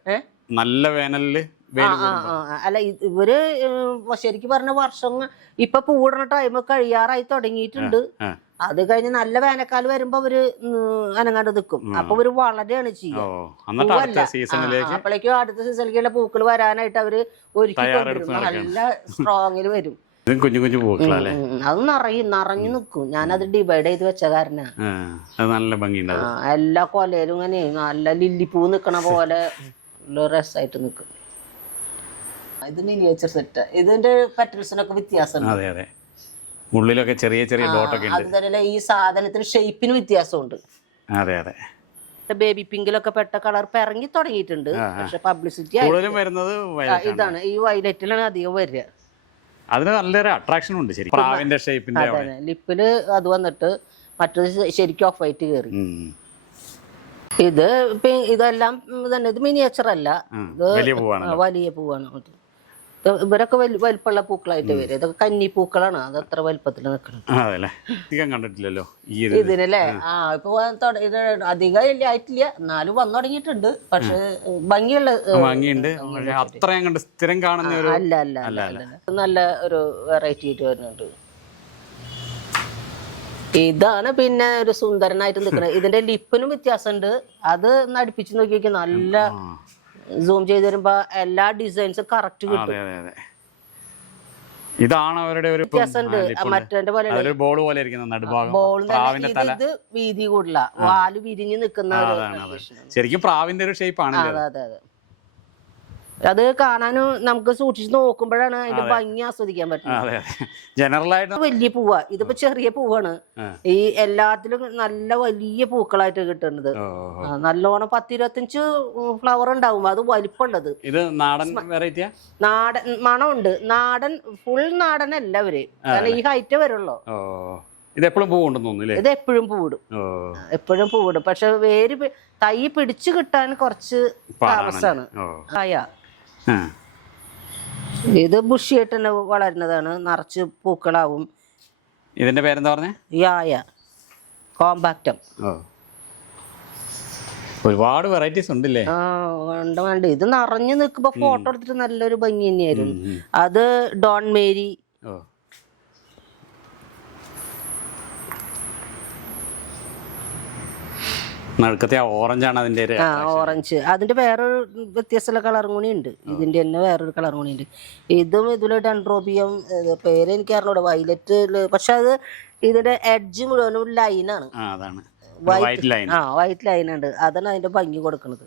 നല്ല വേനലില് അല്ല, ഇവര് ശരിക്കും പറഞ്ഞ വർഷം ഇപ്പൊ പൂടുന്ന ടൈം കഴിയാറായി തുടങ്ങിയിട്ടുണ്ട്. അത് കഴിഞ്ഞ് നല്ല വേനൽക്കാലം വരുമ്പോ അവര് അനങ്ങാണ്ട് നിൽക്കും. അപ്പൊ ഇവര് വളരെയാണ് ചെയ്യുക. അപ്പോഴേക്കും അടുത്ത സീസണിലേക്കുള്ള പൂക്കൾ വരാനായിട്ട് അവര് ഒരുക്കി കൊണ്ടുവരും. നല്ല സ്ട്രോങ്ങില് വരും. കുഞ്ഞു കുഞ്ഞു പൂക്കളല്ലേ? അത് നിറഞ്ഞു നിൽക്കും. ഞാനത് ഡിവൈഡ് ചെയ്ത് വെച്ച കാരനാ. നല്ല ഭംഗിയുണ്ടാവും. എല്ലാ കൊലയിലും ഇങ്ങനെ നല്ല ലില്ലിപ്പൂ നിക്കണ പോലെ രസമായിട്ട് നിൽക്കും. ഇത് മിനിയേച്ചർ സെറ്റ്. ഇതിന്റെ പെറ്റൽസിനൊക്കെ വ്യത്യാസം. അതെ അതെ, ഉള്ളിലൊക്കെ ചെറിയ ചെറിയ ഡോട്ടൊക്കെ ഉണ്ട്. അതുതന്നെ ഈ സാധനത്തിന് ഷേപ്പിന് വ്യത്യാസമുണ്ട്. അതെ അതെ, ബേബി പിങ്കിലൊക്കെ പെട്ട കളർ ഇറങ്ങി തുടങ്ങിയിട്ടുണ്ട്. പക്ഷെ പബ്ലിസിറ്റി വരുന്നത് ഇതാണ്. ഈ വയലറ്റിലാണ് അധികം വരിക. അതിന് നല്ലൊരു അട്രാക്ഷൻ ഉണ്ട്. ശരി, പ്രാവിന്റെ ഷേപ്പിന്റെ ലിപ്പില് അത് വന്നിട്ട് മറ്റൊരു ശരിക്കും ഓഫ് വൈറ്റ് കയറി. ഇതെല്ലാം തന്നെ. ഇത് മിനിയേച്ചർ അല്ല, ഇത് വലിയ പൂവാണ്. ഇവരൊക്കെ വലിപ്പമുള്ള പൂക്കളായിട്ട് വരും. ഇതൊക്കെ കന്നി പൂക്കളാണ്. അത് അത്ര വലിപ്പത്തിൽ നിൽക്കണം. ഇതിനല്ലേ ഇപ്പൊ ഇത് അധികം ആയിട്ടില്ല, എന്നാലും വന്നു തുടങ്ങിയിട്ടുണ്ട്. പക്ഷെ ഭംഗിയുണ്ട്. സ്ഥിരം കാണുന്ന അല്ല നല്ല ഒരു വെറൈറ്റി ആയിട്ട് വരുന്നുണ്ട്. ഇതാണ് പിന്നെ ഒരു സുന്ദരനായിട്ട് നിൽക്കുന്നത്. ഇതിന്റെ ലിപ്പിനും വ്യത്യാസമുണ്ട്. അത് അടുപ്പിച്ച് നോക്കി നല്ല സൂം ചെയ്ത് വരുമ്പോ എല്ലാ ഡിസൈൻസും കറക്റ്റ് കിട്ടും. ഇതാണ് അവരുടെ ഒരു വ്യത്യാസമുണ്ട്. മറ്റേ പോലെ ഇത് വീതി കൂടില്ല, വാല് വിരിഞ്ഞ് നിൽക്കുന്ന. ശരിക്കും പ്രാവിന്റെ ഒരു ഷേപ്പാണ്. അതെ അതെ അതെ. അത് കാണാനും നമുക്ക് സൂക്ഷിച്ച് നോക്കുമ്പോഴാണ് അതിന്റെ ഭംഗി ആസ്വദിക്കാൻ പറ്റുന്നത്. വലിയ പൂവാ. ഇതിപ്പോ ചെറിയ പൂവാണ്. ഈ എല്ലാത്തിലും നല്ല വലിയ പൂക്കളായിട്ട് കിട്ടുന്നത്. നല്ലോണം 10-25 ഫ്ലവർ ഉണ്ടാവും. അത് വലിപ്പമുള്ളത്. നാടൻ മണമുണ്ട്. നാടൻ ഫുൾ നാടനല്ല അവര്, കാരണം ഈ ഹൈറ്റ് വരുള്ളൂ. ഇത് എപ്പോഴും പൂവുണ്ടെന്ന് തോന്നുന്നു. ഇത് എപ്പോഴും പൂവിടും. പക്ഷെ വേര് തൈ പിടിച്ചു കിട്ടാൻ കുറച്ച് താമസമാണ്. ഇത് ബുഷിയായിട്ട് തന്നെ വളരുന്നതാണ്. നിറച്ച് പൂക്കളാവും. ഇതിന്റെ പേരെന്താ പറഞ്ഞേ? യായ കോമ്പാക്റ്റം. ഒരുപാട് വെറൈറ്റീസ് ഉണ്ടല്ലേ? വേണ്ട. ഇത് നിറഞ്ഞു നിൽക്കുമ്പോ ഫോട്ടോ എടുത്തിട്ട് നല്ലൊരു ഭംഗി തന്നെയായിരുന്നു. അത് ഡോൺ മേരി. നടുക്കത്തെ ഓറഞ്ചാണ് അതിന്റെ. ഓറഞ്ച് അതിന്റെ വേറൊരു വ്യത്യസ്തമുള്ള കളറും കൂടി ഉണ്ട്. ഇതിന്റെ തന്നെ വേറൊരു കളറും കൂടി ഉണ്ട്. ഇതും ഇതില് ഡെൻഡ്രോബിയം, പേര് എനിക്ക് അറിഞ്ഞൂടെ, വയലറ്റ്. പക്ഷെ അത് ഇതിന്റെ എഡ്ജ് മുഴുവനും ലൈനാണ്. വൈറ്റ് ലൈൻ ഉണ്ട്. അതാണ് അതിന്റെ ഭംഗി കൊടുക്കുന്നത്.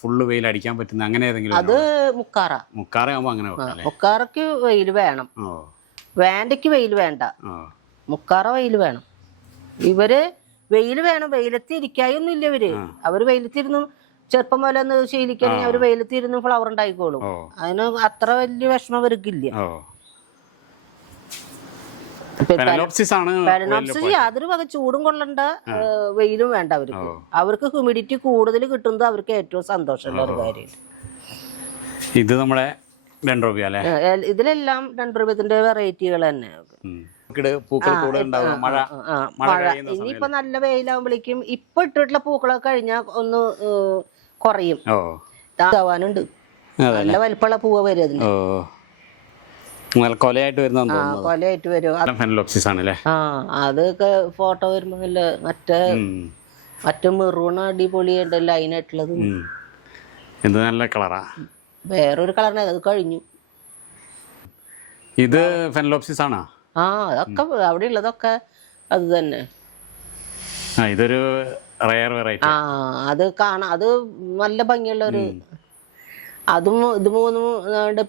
ഫുള്ള് വെയിൽ അടിക്കാൻ പറ്റുന്ന അങ്ങനെ ഏതെങ്കിലും? അത് മുക്കാറ. മുക്കാറ ആകുമ്പോ അങ്ങനെ മുക്കാറക്ക് വെയിൽ വേണം. വേണ്ടയ്ക്ക് വെയിൽ വേണ്ട, ആ മുക്കാറ വെയിൽ വേണം. ഇവര് വെയിൽ വേണം, വെയിലത്ത് ഇരിക്കായൊന്നും ഇല്ല ഇവര്. അവര് വെയിലത്തിരുന്നു ചെറുപ്പം പോലെ ഒന്ന് ശീലിക്കണമെങ്കിൽ അവര് വെയിലത്തിരുന്ന് ഫ്ലവർ ഉണ്ടായിക്കോളും. അതിന് അത്ര വലിയ വിഷമം ഇവർക്കില്ല. ഫാലനോപ്സിസ് യാതൊരു വക ചൂടും കൊള്ളണ്ട, വെയിലും വേണ്ട അവർക്ക്. അവർക്ക് ഹ്യൂമിഡിറ്റി കൂടുതൽ കിട്ടുന്നത് അവർക്ക് ഏറ്റവും സന്തോഷമുള്ള ഒരു കാര്യം. ഇത് നമ്മുടെ ഡെൻഡ്രോബിയ അല്ലേ? ഇതിലെല്ലാം ഡെൻഡ്രോബിയത്തിന്റെ വെറൈറ്റികൾ തന്നെ. മഴ ഇനിയിപ്പോ നല്ല വെയിലാകുമ്പോഴേക്കും ഇപ്പൊ ഇട്ടിട്ടുള്ള പൂക്കളൊക്കെ കഴിഞ്ഞാൽ ഒന്ന് കുറയും. ആവാനുണ്ട്, നല്ല വലിപ്പമുള്ള പൂവ് വരും അതിന്. കൊലയായിട്ട് കൊലയായിട്ട് വരും. അതൊക്കെ ഫോട്ടോ വരുമ്പോ നല്ല മറ്റേ മെറൂൺ അടിപൊളിയുണ്ട് ലൈനായിട്ടുള്ളത്. ഇത് നല്ല കളറാ. വേറൊരു കളറിന് അത് കഴിഞ്ഞു. ഇത് ഫെനലോപ്സിസ് ആണോ? അതൊക്കെ അവിടെ ഉള്ളതൊക്കെ അത് തന്നെ. ഇതൊരു റയർ വെറൈറ്റി. അത് കാണാം, അത് നല്ല ഭംഗിയുള്ള ഒരു അതും ഇത് മൂന്നും.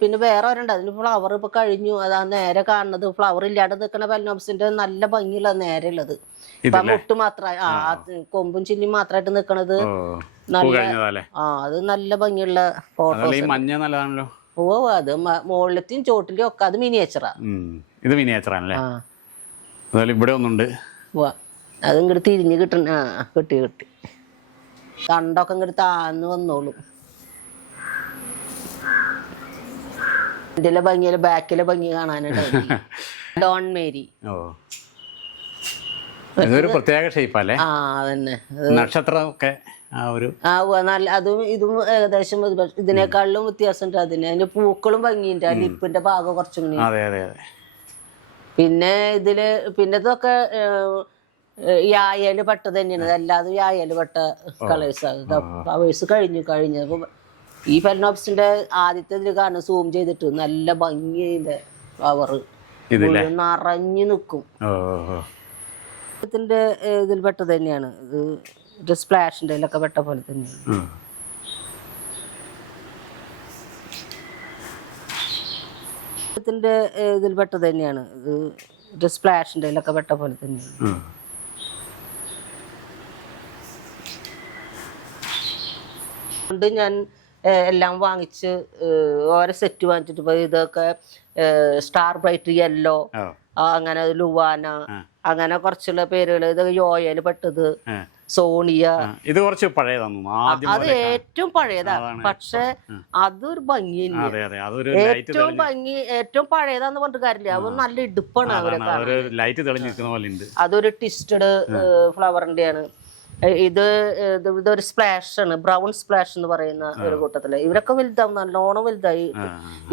പിന്നെ വേറെ ഒരെണ്ണം അതിന് ഫ്ലവർ ഇപ്പൊ കഴിഞ്ഞു. അതാ നേരെ കാണുന്നത് ഫ്ലവർ ഇല്ലാണ്ട് നിൽക്കുന്ന ഫെനലോപ്സിന്റെ നല്ല ഭംഗിയുള്ള നേരെ ഉള്ളത്. ഇപ്പൊ മുട്ട് മാത്രമായി കൊമ്പും ചില്ലും മാത്രമായിട്ട് നിക്കണത് നല്ല. അത് നല്ല ഭംഗിയുള്ള ഫോട്ടോസ്. അത് മുകളിലത്തെയും ചോട്ടിലും ഒക്കെ അത് മിനിയേച്ചറാ. ഇത് മിനിയേച്ചറാണല്ലേ? ഇവിടെ ഒന്നുണ്ട്. അത് ഇങ്ങോട്ട് തിരിഞ്ഞ് കിട്ടണ കിട്ടി കണ്ടൊക്കെ ഇങ്ങോട്ട് താന്ന് വന്നോളും. ഇതിലെ ഭംഗിയിലെ ബാക്കിലെ ഭംഗി കാണാനുണ്ട്. ഡോൺ മേരി പ്രത്യേക ഷേപ്പല്ലേ? അതന്നെ. നക്ഷത്രമൊക്കെ നല്ല അതും ഇതും ഏകദേശം ഇതിനേക്കാളിലും വ്യത്യാസമുണ്ട്. അതിന്റെ പൂക്കളും ഭംഗിയുണ്ട്. ആ ലിപ്പിന്റെ ഭാഗം കുറച്ചും കൂടി. പിന്നെ ഇതില് പിന്നതൊക്കെ യായല് പെട്ടത് തന്നെയാണ്. അല്ലാതെ യായല് പെട്ട കളേഴ്സ് ഫ്ലവേഴ്സ് കഴിഞ്ഞപ്പോ ഈ ഫെനലോപ്സിന്റെ ആദ്യത്തെ ഇതിൽ കാണും സൂം ചെയ്തിട്ട് നല്ല ഭംഗിയില്ല ഫ്ലവർ നിറഞ്ഞു നിൽക്കും. ഇതിന്റെ ഇതിൽ പെട്ടത് തന്നെയാണ്. ഇത് സ്പ്ലാഷിന്റെ ഇതിലൊക്കെ പെട്ട പോലെ തന്നെയാണ്. ഇതിന്റെ ഇതിൽ പെട്ടത് തന്നെയാണ്. ഇത് സ്പ്ലാഷിന്റെ ഇതിലൊക്കെ പെട്ട പോലെ തന്നെയാണ്. ഞാൻ എല്ലാം വാങ്ങിച്ച് ഓരോ സെറ്റ് വാങ്ങിച്ചിട്ട് പോയി. ഇതൊക്കെ സ്റ്റാർ ബ്രൈറ്റ് യെല്ലോ, അങ്ങനെ ലുവാന, അങ്ങനെ കുറച്ചുള്ള പേരുകൾ. ഇതൊക്കെ യോയല് പെട്ടത്, സോണിയ. ഇത് കുറച്ച് പഴയതാണ്. അത് ഏറ്റവും പഴയതാണ്. പക്ഷെ അതൊരു ഭംഗി ഏറ്റവും പഴയതാന്ന് പറഞ്ഞിട്ട് കാര്യമില്ല. അത് നല്ല ഇടുപ്പാണ്. അതൊരു ട്വിസ്റ്റഡ് ഫ്ലവറിന്റെയാണ്. ഇതൊരു സ്പ്ലാഷ് ആണ്, ബ്രൗൺ സ്പ്ലാഷ് എന്ന് പറയുന്ന ഒരു കൂട്ടത്തില്. ഇവരൊക്കെ വലുതാവും, നല്ലോണം വലുതായി.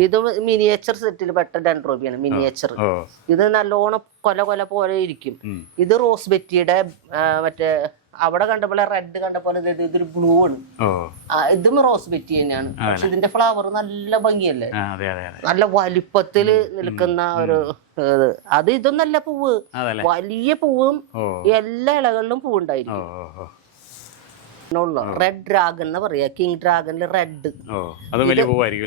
ഇത് മിനിയേച്ചർ സെറ്റിൽ പെട്ട ഡെൻഡ്രോബിയാണ് മിനിയേച്ചർ. ഇത് നല്ലോണം കൊല പോലെ ഇരിക്കും. ഇത് റോസ് ബെറ്റിയുടെ മറ്റേ അവിടെ കണ്ട പോലെ റെഡ് കണ്ട പോലെ ഇതൊരു ബ്ലൂ ആണ്. ഇതും റോസ് ബെറ്റി തന്നെയാണ്. പക്ഷെ ഇതിന്റെ ഫ്ലവർ നല്ല ഭംഗിയല്ലേ, നല്ല വലിപ്പത്തില് നിൽക്കുന്ന ഒരു അത്. ഇതൊന്നല്ല പൂവ്, വലിയ പൂവും എല്ലാ ഇലകളിലും പൂവുണ്ടായിരിക്കും. റെഡ് ഡ്രാഗൺ എന്ന് പറയാ, കിങ് ഡ്രാഗണില് റെഡ്.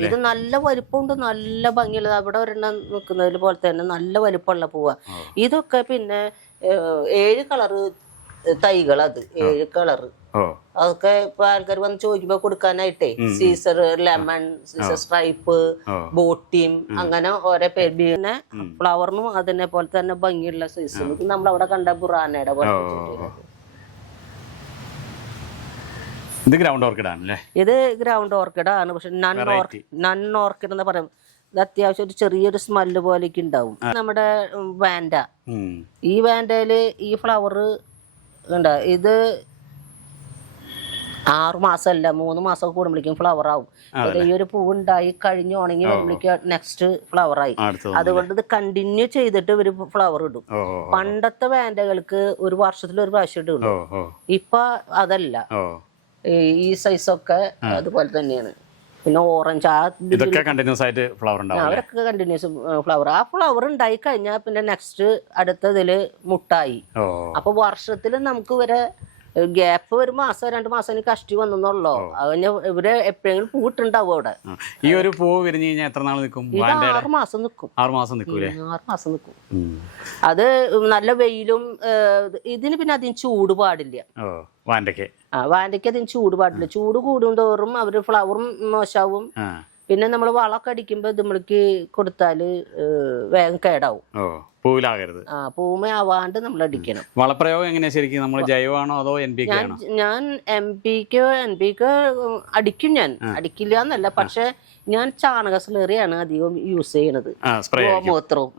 ഇത് നല്ല വലിപ്പമുണ്ട്, നല്ല ഭംഗിയുള്ളത്. അവിടെ ഒരെണ്ണം നിൽക്കുന്നതിൽ പോലെ തന്നെ നല്ല വലിപ്പമുള്ള പൂവാ. ഇതൊക്കെ പിന്നെ 7 കളറ് തൈകൾ. അത് 7 കളറ്. അതൊക്കെ ഇപ്പൊ ആൾക്കാർ വന്ന് ചോദിക്കുമ്പോ കൊടുക്കാനായിട്ടേ സീസർ ലെമൺ, സീസർ സ്ട്രൈപ്പ്, ബോട്ടിം, അങ്ങനെ ഓരോ പേര്. പിന്നെ ഫ്ലവറിനും അതിനെ പോലെ തന്നെ ഭംഗിയുള്ള സീസൺ നമ്മളവിടെ കണ്ട ബുറാനയുടെ പോലെ. ഇത് ഗ്രൗണ്ട് ഓർക്കിഡ് ആണല്ലേ? ഇത് ഗ്രൗണ്ട് ഓർക്കിഡ് ആണ്. പക്ഷെ നൺ ഓർക്കിഡ് എന്ന് പറയും. ഇത് അത്യാവശ്യം ഒരു ചെറിയൊരു സ്മെല്ല് പോലെയൊക്കെ ഉണ്ടാവും. നമ്മുടെ വാൻഡ, ഈ വാൻഡയില് ഈ ഫ്ലവർ ഉണ്ട്. ഇത് 6 മാസമല്ല 3 മാസം കൂടുമ്പോഴേക്കും ഫ്ലവർ ആവും. ഈ ഒരു പൂവ് ഉണ്ടായി കഴിഞ്ഞ് ഉണങ്ങി വരുമ്പോഴേക്കും നെക്സ്റ്റ് ഫ്ലവർ ആയി. അതുകൊണ്ട് ഇത് കണ്ടിന്യൂ ചെയ്തിട്ട് ഇവര് ഫ്ലവർ ഇടും. പണ്ടത്തെ വാൻഡകൾക്ക് ഒരു വർഷത്തിൽ ഒരു പ്രാവശ്യം ഇടുള്ളൂ. ഇപ്പൊ അതല്ല, ഈ സൈസൊക്കെ അതുപോലെ തന്നെയാണ്. പിന്നെ ഓറഞ്ച്, ഇതൊക്കെ കണ്ടിന്യൂസ് ആയിട്ട് ഫ്ലവർ ഉണ്ടാവും. അവരൊക്കെ കണ്ടിന്യൂസ് ഫ്ലവർ. ആ ഫ്ലവർ ഉണ്ടായി കഴിഞ്ഞാൽ പിന്നെ നെക്സ്റ്റ് അടുത്തതില് മുട്ടായി. അപ്പൊ വർഷത്തിൽ നമുക്ക് ഇവരെ ഗ്യാപ്പ് ഒരു മാസം 2 മാസം എനിക്ക് കഷ്ടി വന്നെന്നുള്ളൂ. അത് കഴിഞ്ഞ ഇവര് എപ്പോഴെങ്കിലും പൂട്ടുണ്ടാവും അവിടെ. ഈ ഒരു പൂവ് വിരിഞ്ഞു കഴിഞ്ഞാൽ എത്ര നാൾ നിൽക്കും? ഇത് 6 മാസം നിൽക്കും. 6 മാസം നിൽക്കൂലേ? 6 മാസം നിൽക്കും. അത് നല്ല വെയിലും ഇതിന് പിന്നെ അതിന് ചൂട് പാടില്ല. വാൻഡയ്ക്ക് അതിന് ചൂട് പാടില്ല. ചൂട് കൂടും തോറും അവര് ഫ്ലവറും മോശാവും. പിന്നെ നമ്മൾ വളമൊക്കെ അടിക്കുമ്പോ നമ്മൾക്ക് കൊടുത്താല് വേഗം കേടാവും. പൂവിലാകരുത്. പൂമ ആവാണ്ട് നമ്മൾ അടിക്കണം. വളപ്രയോഗം എങ്ങനെയാ ശരിക്കും? നമ്മൾ ജൈവമാണോ അതോ NPK ആണോ? ഞാൻ NPK അടിക്കും. ഞാൻ അടിക്കില്ല എന്നല്ല, പക്ഷെ ഞാൻ ചാണക സ്ലറിയാണ് അധികം യൂസ് ചെയ്യണത്. ഗോമൂത്രവും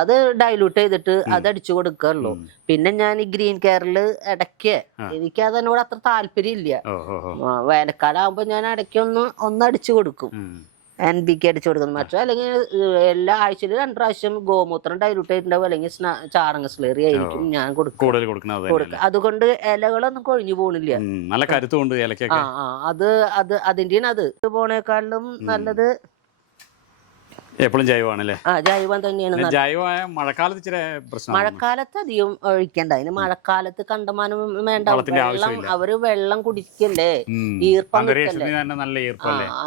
അത് ഡൈലൂട്ട് ചെയ്തിട്ട് അത് അടിച്ചു കൊടുക്കുള്ളൂ. പിന്നെ ഞാൻ ഈ ഗ്രീൻ കെയറിൽ ഇടയ്ക്ക് എനിക്ക് അതിനോട് അത്ര താല്പര്യം ഇല്ല. വേനൽക്കാലം ആകുമ്പോ ഞാൻ ഇടയ്ക്ക് ഒന്ന് അടിച്ചു കൊടുക്കും. NPK അടിച്ചു കൊടുക്കുന്നു. മറ്റോ അല്ലെങ്കിൽ എല്ലാ ആഴ്ചയിലും 2 പ്രാവശ്യം ഗോമൂത്രം ഡൈലൂട്ട് ചെയ്തിട്ടുണ്ടാവും, അല്ലെങ്കിൽ ചാണക സ്ലറി ആയിരിക്കും ഞാൻ കൊടുക്കുക. അതുകൊണ്ട് ഇലകളൊന്നും കൊഴിഞ്ഞു പോണില്ല. നല്ല കരുത്തുണ്ട് ഇലക്കൊക്കെ. അത് അതിന്റെയാണ് അത് പോണേക്കാളും നല്ലത് എപ്പോഴും ജൈവമാണല്ലേ? ജൈവം തന്നെയാണ്. ജൈവമായ മഴക്കാലത്ത് ഇച്ചിരി പ്രശ്നം. മഴക്കാലത്ത് അധികം ഒഴിക്കണ്ട. അതിന് മഴക്കാലത്ത് കണ്ടമാനം വേണ്ട. വെള്ളം അവര് വെള്ളം കുടിക്കല്ലേ, ഈർപ്പം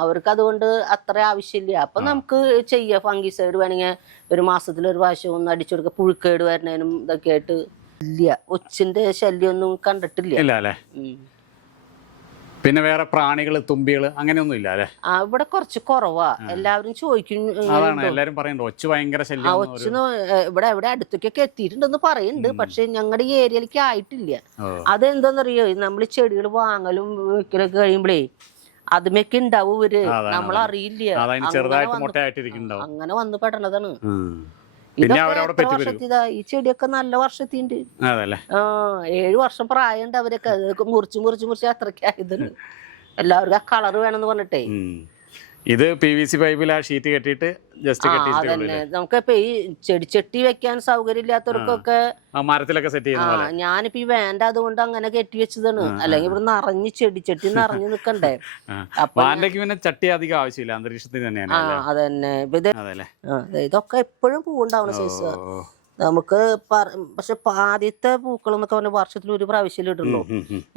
അവർക്ക്, അതുകൊണ്ട് അത്ര ആവശ്യമില്ല. അപ്പൊ നമുക്ക് ചെയ്യാം. ഫംഗിസൈഡ് വേണമെങ്കിൽ ഒരു മാസത്തിൽ 1 പ്രാവശ്യം ഒന്ന് അടിച്ചു കൊടുക്കുക. പുഴുക്കേട് വരുന്നതിനും ഇതൊക്കെ ആയിട്ട് ഇല്ല. ഒച്ചിന്റെ ശല്യം ഒന്നും കണ്ടിട്ടില്ല. പിന്നെ വേറെ പ്രാണികൾ, തുമ്പികൾ അങ്ങനെയൊന്നും ഇല്ല അല്ലേ? ഇവിടെ കുറച്ച് കുറവാ. എല്ലാവരും ചോദിക്കും. അതാണ് എല്ലാരും പറയുന്നത് ഒച്ച് ഭയങ്കര ശല്യം. ഒച്ച് ഇവിടെ എവിടെ അടുത്തേക്കൊക്കെ എത്തിയിട്ടുണ്ടെന്ന് പറയുന്നുണ്ട്. പക്ഷെ ഞങ്ങളുടെ ഈ ഏരിയയിലേക്ക് ആയിട്ടില്ല. അതെന്താന്നറിയോ, നമ്മൾ ചെടികൾ വാങ്ങലും വിൽക്കലൊക്കെ കഴിയുമ്പോഴേ അതുമൊക്കെ ഉണ്ടാവും ഇവര്, നമ്മളറിയില്ല. അങ്ങനെ വന്ന് പെടണതാണ്. ഈ ചെടിയൊക്കെ നല്ല വർഷത്തിണ്ട്. 7 വർഷം പ്രായമുണ്ട് അവരൊക്കെ. മുറിച്ച് അത്രയ്ക്കായതാണ്. എല്ലാവർക്കും ആ കളറ് വേണമെന്ന് പറഞ്ഞിട്ടേ. ഇത് PVC പൈപ്പിൽ ആ ഷീറ്റ് കെട്ടിയിട്ട് ജസ്റ്റ് അതന്നെ. നമുക്കിപ്പോ ഈ ചെടിച്ചട്ടി വെക്കാൻ സൗകര്യം ഇല്ലാത്തവർക്കൊക്കെ മരത്തിലൊക്കെ സെറ്റ് ചെയ്യുന്ന ഞാനിപ്പോ ഈ വേണ്ട അതുകൊണ്ട് അങ്ങനെ കെട്ടി വെച്ചതാണ്. അല്ലെങ്കിൽ ഇവിടെ നിറഞ്ഞ് ചെടിച്ചട്ടി നിറഞ്ഞു നിക്കണ്ടേ. പിന്നെ ചട്ടി അധികം ആവശ്യമില്ല, അന്തരീക്ഷത്തിന് തന്നെയാണ്. അതന്നെ. ഇതൊക്കെ എപ്പോഴും പൂവുണ്ടാവണ സൈസ് നമുക്ക്. പക്ഷെ ആദ്യത്തെ പൂക്കൾ എന്നൊക്കെ പറഞ്ഞ വർഷത്തിൽ 1 പ്രാവശ്യം ഇടുള്ളൂ.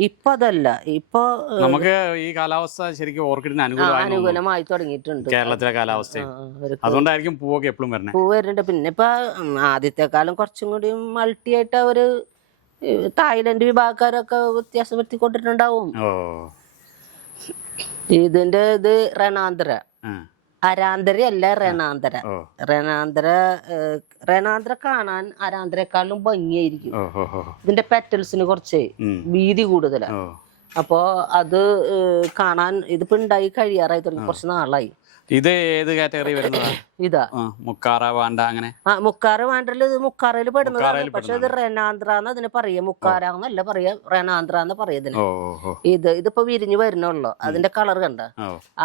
ഇപ്പൊ അതല്ല. ഇപ്പൊ നമുക്ക് ഈ കാലാവസ്ഥ ശരിക്കും ഓർക്കിഡിന് അനുകൂലമായി തുടങ്ങിയിട്ടുണ്ട്. കേരളത്തിലെ കാലാവസ്ഥ അതുകൊണ്ടായിരിക്കും പൂവൊക്കെ എപ്പോഴും വരണേ. പൂ വരുന്നുണ്ട്. പിന്നെ ഇപ്പൊ ആദ്യത്തെ കാലം കുറച്ചും കൂടി മൾട്ടി ആയിട്ട് അവര് തായ്ലൻഡ് വിഭാഗക്കാരൊക്കെ വ്യത്യാസം വരുത്തിക്കൊണ്ടിട്ടുണ്ടാവും. ഇതിന്റെ ഇത് റെനാന്തര, അരാന്തരയല്ല റെനാന്തര. റെനാന്തര കാണാൻ അരാന്തരക്കാളും ഭംഗിയായിരിക്കും. ഇതിന്റെ പെറ്റൽസിന് കുറച്ച് വീതി കൂടുതലാണ്. അപ്പോ അത് കാണാൻ ഇതിപ്പോ ഉണ്ടായി കഴിയാറായി തുടങ്ങി, കുറച്ച് നാളായി. ഇത് ഏത് കാറ്റഗറി വരുന്നതാണ്? ഇതാ മുക്കാറ വാണ്ട. അങ്ങനെ മുക്കാറ വാണ്ടല് ഇത് മുക്കാറയിൽ പെടുന്നതാണ്. പക്ഷെ ഇത് റെനാന്ത്ര എന്ന് അതിന് പറയാ. മുക്കാര എന്നല്ല പറയാ, റെനാന്ത്ര എന്ന് പറയുന്നതിന്. ഇതിപ്പോ വിരിഞ്ഞു വരുന്നുള്ളൂ. അതിന്റെ കളർ കണ്ട,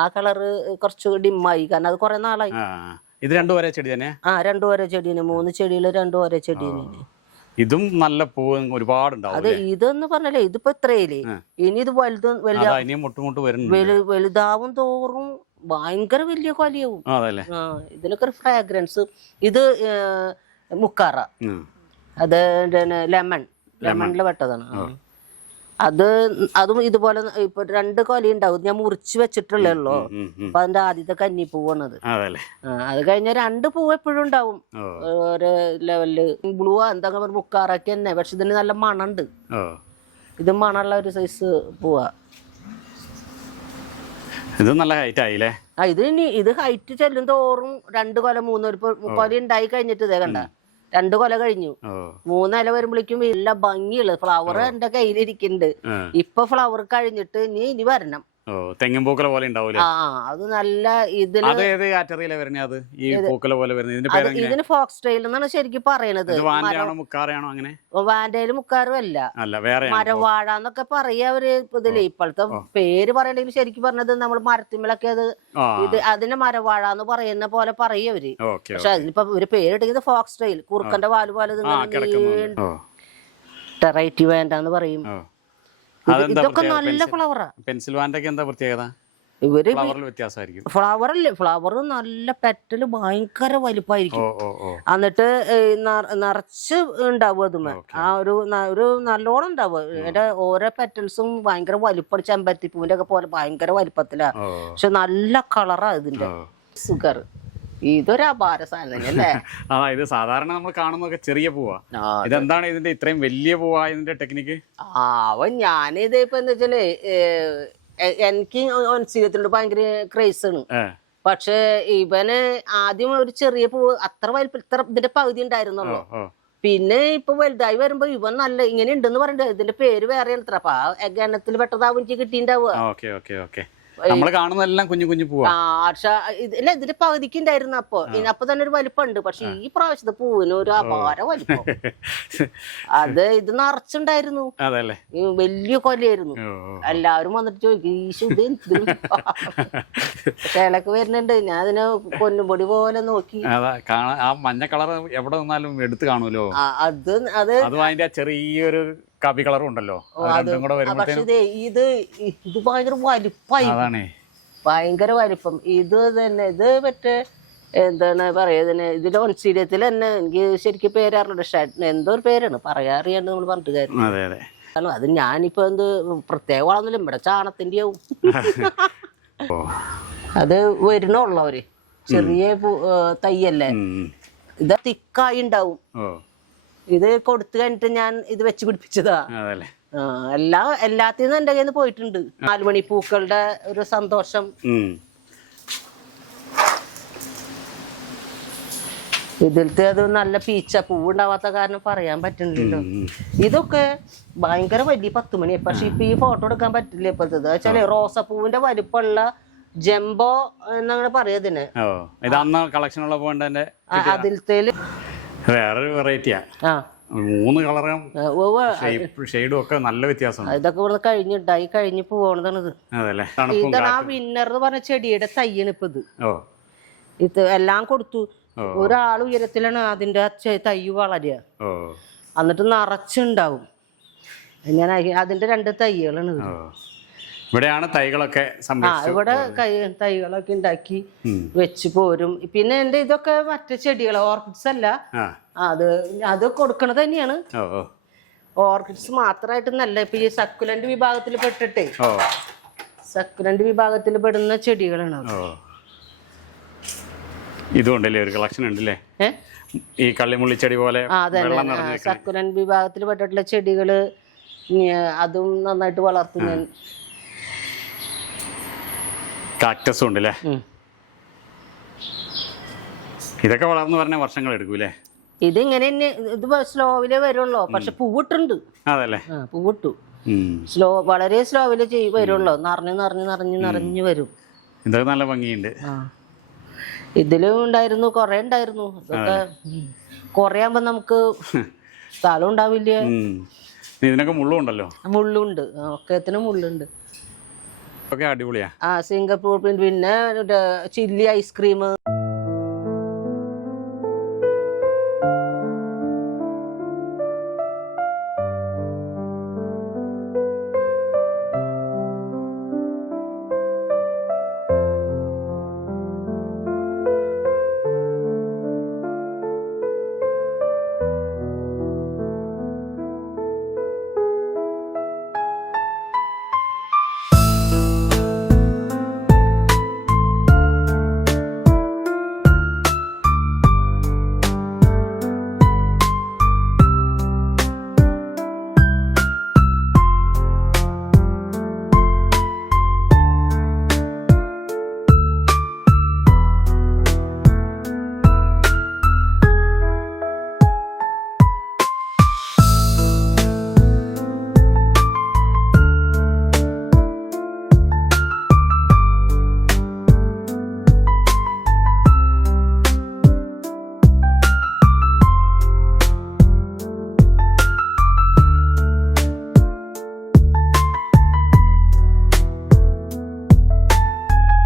ആ കളറ് കുറച്ച് ഡിമ്മായി. കാരണം അത് കുറെ നാളായി. ഇത് 2 ഒരേ ചെടി തന്നെ? 2 ഒരേ ചെടീന്. 3 ചെടിയില് 2 ഒരേ ചെടീന്. ഇതും നല്ല പൂവ് ഒരുപാടുണ്ടാവും. അത് ഇതെന്ന് പറഞ്ഞാലേ ഇതിപ്പോ ഇത്രയില്ലേ. ഇനി ഇത് വലുതാവും തോറും ഭയങ്കര വലിയ കൊലയാവും. ഇതിനൊക്കെ ഒരു ഫ്രാഗ്രൻസ്. ഇത് മുക്കാറ, അത് ലെമണില് പെട്ടതാണ്. അതും ഇതുപോലെ ഇപ്പൊ 2 കൊല ഉണ്ടാവും. ഞാൻ മുറിച്ച് വെച്ചിട്ടുള്ളൂ. അപ്പൊ അതിന്റെ ആദ്യത്തെ കന്നിപ്പൂവാണത്. അത് കഴിഞ്ഞ 2 പൂവ് എപ്പോഴും ഉണ്ടാവും ഒരു ലെവലില്. ബ്ലൂ എന്താ മുക്കാറൊക്കെ തന്നെ. പക്ഷെ ഇതിന് നല്ല മണുണ്ട്. ഇത് മണമുള്ള ഒരു സൈസ് പൂവാ. ഇത് നല്ല ഹൈറ്റ് ആയില്ലേ? ഇത് ഹൈറ്റ് ചെല്ലും തോറും 2 കൊല 3 കൊല ഉണ്ടായി കഴിഞ്ഞിട്ട് ഇതേ കണ്ട 2 കൊല കഴിഞ്ഞു. 3 ഇല വരുമ്പോഴേക്കും എല്ലാ ഭംഗിയുള്ളത് ഫ്ലവർ എന്റെ കയ്യിലിരിക്കുന്നുണ്ട്. ഇപ്പൊ ഫ്ലവർ കഴിഞ്ഞിട്ട് ഇനി വരണം. തെങ്ങിൻപൂക്കല പോലെ ഉണ്ടാവൂലേ? അത് നല്ല ഇതിന് ഇതിന് ഫോക്സ് ടെയിൽ എന്നാണ് ശരിക്കും പറയണത്. വാൻഡയില് മുക്കാറും അല്ല, മരവാഴ എന്നൊക്കെ പറയാ അവര്. ഇതില് ഇപ്പോഴത്തെ പേര് പറയണെങ്കിൽ ശരിക്കും പറഞ്ഞത് നമ്മൾ മരത്തിമലൊക്കെ ഇത് അതിന് മരവാഴ എന്ന് പറയുന്ന പോലെ പറയും അവര്. പക്ഷെ അതിനിപ്പോ ഒരു പേരിട്ടിരിക്കുന്നത് ഫോക്സ് ടെയിൽ, കുറുക്കന്റെ വാല് പോലെ ടെറൈറ്റി വേണ്ടെന്ന് പറയും. ഇതൊക്കെ നല്ല ഫ്ലവറാ. പെൻസിൽ വാൻഡയ്ക്ക് എന്താ പ്രത്യേകത? ഇവര് ഫ്ലവറിൽ വ്യത്യാസമായിരിക്കും. ഫ്ലവർ അല്ലേ, ഫ്ലവർ നല്ല പെറ്റല് ഭയങ്കര വലിപ്പമായിരിക്കും. എന്നിട്ട് നിറച്ച് ഉണ്ടാവും അതുമേ. ആ ഒരു നല്ലോണം ഉണ്ടാവും. അതിന്റെ ഓരോ പെറ്റൽസും ഭയങ്കര വലിപ്പം, ചെമ്പരത്തിപ്പൂവിന്റെ ഒക്കെ പോലെ ഭയങ്കര വലിപ്പത്തിലാ. പക്ഷെ നല്ല കളറാ ഇതിന്റെ. സുഗർ ഇതൊരു അപാര സാധനം തന്നെയല്ലേ. ഇത് സാധാരണ നമ്മൾ കാണുന്നൊക്കെ ചെറിയ പൂവാ. ഇതെന്താണ് ഇതിന്റെ ഇത്രയും വലിയ പൂവാ ഇതിന്റെ ടെക്നിക്ക്? ഞാനിത് ഇപ്പൊ എന്താ വെച്ചാല് എനിക്ക് ഒൻസീലത്തിനോട് ഭയങ്കര ക്രേസ് ആണ്. പക്ഷെ ഇവന് ആദ്യം ഒരു ചെറിയ പൂവ് അത്ര വലിപ്പം, ഇത്ര ഇതിന്റെ പകുതി ഉണ്ടായിരുന്നുള്ളൂ. പിന്നെ ഇപ്പൊ വലുതായി വരുമ്പോ ഇവൻ നല്ല ഇങ്ങനെ ഉണ്ടെന്ന് പറഞ്ഞിട്ട് ഇതിന്റെ പേര് വേറെ ഇത്ര. അപ്പൊ ആ ഗണത്തിൽ പെട്ടതാവും എനിക്ക് കിട്ടിണ്ടാവുക. നമ്മള് കാണുന്നതെല്ലാം കുഞ്ഞു കുഞ്ഞു പൂവാ. ഇല്ല, ഇതിന്റെ പകുതിക്ക് ഉണ്ടായിരുന്നു. അപ്പൊ തന്നെ ഒരു വലിപ്പമുണ്ട്. പക്ഷെ ഈ പ്രാവശ്യത്തെ പൂവിന് ഒരു അപാര വലിപ്പം. ഇത് നിറച്ചുണ്ടായിരുന്നു, വലിയ കൊലയായിരുന്നു. എല്ലാവരും വന്നിട്ട് ചോദിക്കും ഈശോ ഇത് എന്ത്. ചിലക്ക് വരുന്നുണ്ട്. ഞാൻ അതിനെ പൊന്നുപൊടി പോലെ നോക്കി. ആ മഞ്ഞ കളർ എവിടെ നിന്നാലും എടുത്ത് കാണുമല്ലോ. അത് അതിന്റെ ചെറിയൊരു കാപ്പി കളറും ഉണ്ടല്ലോ. പക്ഷെ ഇത് ഭയങ്കര വലിപ്പായി, ഭയങ്കര വലിപ്പം. ഇത് തന്നെ ഇത് മറ്റേ എന്താണ് പറയുക, ഇതിന്റെ ഒൻസീരിയത്തിൽ തന്നെ എനിക്ക് ശരിക്കും പേരറിഞ്ഞിട്ട് എന്തോ ഒരു പേരാണ് പറയാറിയാണ്ട് നമ്മൾ പറഞ്ഞിട്ട് കാര്യം. അത് ഞാനിപ്പോ എന്ത് പ്രത്യേക വളർന്നില്ല, ഇവിടെ ചാണത്തിന്റെ ആവും. അത് വരുന്നുള്ളവര് ചെറിയ തയ്യല്ലേ, ഇത് തിക്കായി ഉണ്ടാവും. ഇത് കൊടുത്തു കഴിഞ്ഞിട്ട് ഞാൻ ഇത് വെച്ച് പിടിപ്പിച്ചതാ. എല്ലാത്തിനും എന്റെ കയ്യിൽ നിന്ന് പോയിട്ടുണ്ട്. 4 മണി പൂക്കളുടെ ഒരു സന്തോഷം. ഇതിലത്തെ അത് നല്ല പീച്ച പൂവുണ്ടാവാത്ത കാരണം പറയാൻ പറ്റുന്നില്ലല്ലോ. ഇതൊക്കെ ഭയങ്കര വലിയ 10 മണി. പക്ഷെ ഇപ്പൊ ഈ ഫോട്ടോ എടുക്കാൻ പറ്റില്ല ഇപ്പോഴത്തെ. വെച്ചാല് റോസപ്പൂവിന്റെ വലിപ്പമുള്ള ജംബോ എന്നങ്ങനെ പറയതിന്. അതിലത്തെ വേറൊരു വെറൈറ്റിയാ. 3 കളറും ഷെയ്ഡും ഒക്കെ നല്ല വ്യത്യാസം. ഇതൊക്കെ ഇവിടെ കഴിഞ്ഞിട്ടായി കഴിഞ്ഞ് പോകണതാണിത്. ഇതാണ് ആ വിന്നർ എന്ന് പറഞ്ഞ ചെടിയുടെ തയ്യാണ് ഇപ്പൊ ഇത് എല്ലാം കൊടുത്തു. ഒരാൾ ഉയരത്തിലാണ് അതിന്റെ തൈ വളരുക. എന്നിട്ട് നിറച്ചുണ്ടാവും. ഞാൻ അതിന്റെ 2 തൈകളാണ് ഇത്. ഇവിടെയാണ് തൈകളൊക്കെ ഇവിടെ തൈകളൊക്കെ ഉണ്ടാക്കി വെച്ച് പോരും. പിന്നെ എന്റെ ഇതൊക്കെ മറ്റേ ചെടികൾ, ഓർക്കിഡ്സ് അല്ല, അത് കൊടുക്കണത് തന്നെയാണ്. ഓർക്കിഡ്സ് മാത്രമായിട്ടൊന്നല്ല. ഇപ്പൊ ഈ സക്കുലന്റ് വിഭാഗത്തിൽ പെട്ടിട്ടേ, സക്കുലന്റ് വിഭാഗത്തിൽ പെടുന്ന ചെടികളാണ്. ഇതുണ്ടല്ലേ ഒരു കളക്ഷൻ ഉണ്ടല്ലേ, ഈ കള്ളിമുള്ളിച്ചെടി പോലെ. സക്കുലന്റ് വിഭാഗത്തിൽ പെട്ടിട്ടുള്ള ചെടികള് അതും നന്നായിട്ട് വളർത്തും ഞാൻ. കാക്ടസും ഉണ്ടല്ലേ. ഇതൊക്കെ വളർന്നു പറഞ്ഞ വർഷങ്ങൾ എടുക്കൂലേ. ഇതിങ്ങനെ ഇത് സ്ലോവിലേ വരുള്ളൂ. പക്ഷെ പൂവിട്ടുണ്ട്. അതല്ലേ, പൂവിട്ടു. വളരെ സ്ലോവില് വരുള്ളൂ. നിറഞ്ഞു വരും. ഇതൊക്കെ നല്ല ഭംഗിയുണ്ട്. ഇതിലും ഉണ്ടായിരുന്നു, കൊറേ ഉണ്ടായിരുന്നു. ഇതൊക്കെ കൊറേ ആകുമ്പോ നമുക്ക് സ്ഥലം ഉണ്ടാവില്ല. ഇതിനൊക്കെ മുള്ളുണ്ടല്ലോ. മുള്ളുണ്ട്, ഒക്കത്തിന് മുള്ളുണ്ട്. അടിപൊളിയാ. സിംഗപ്പൂർ പിന്നെ ചില്ലി ഐസ്ക്രീം.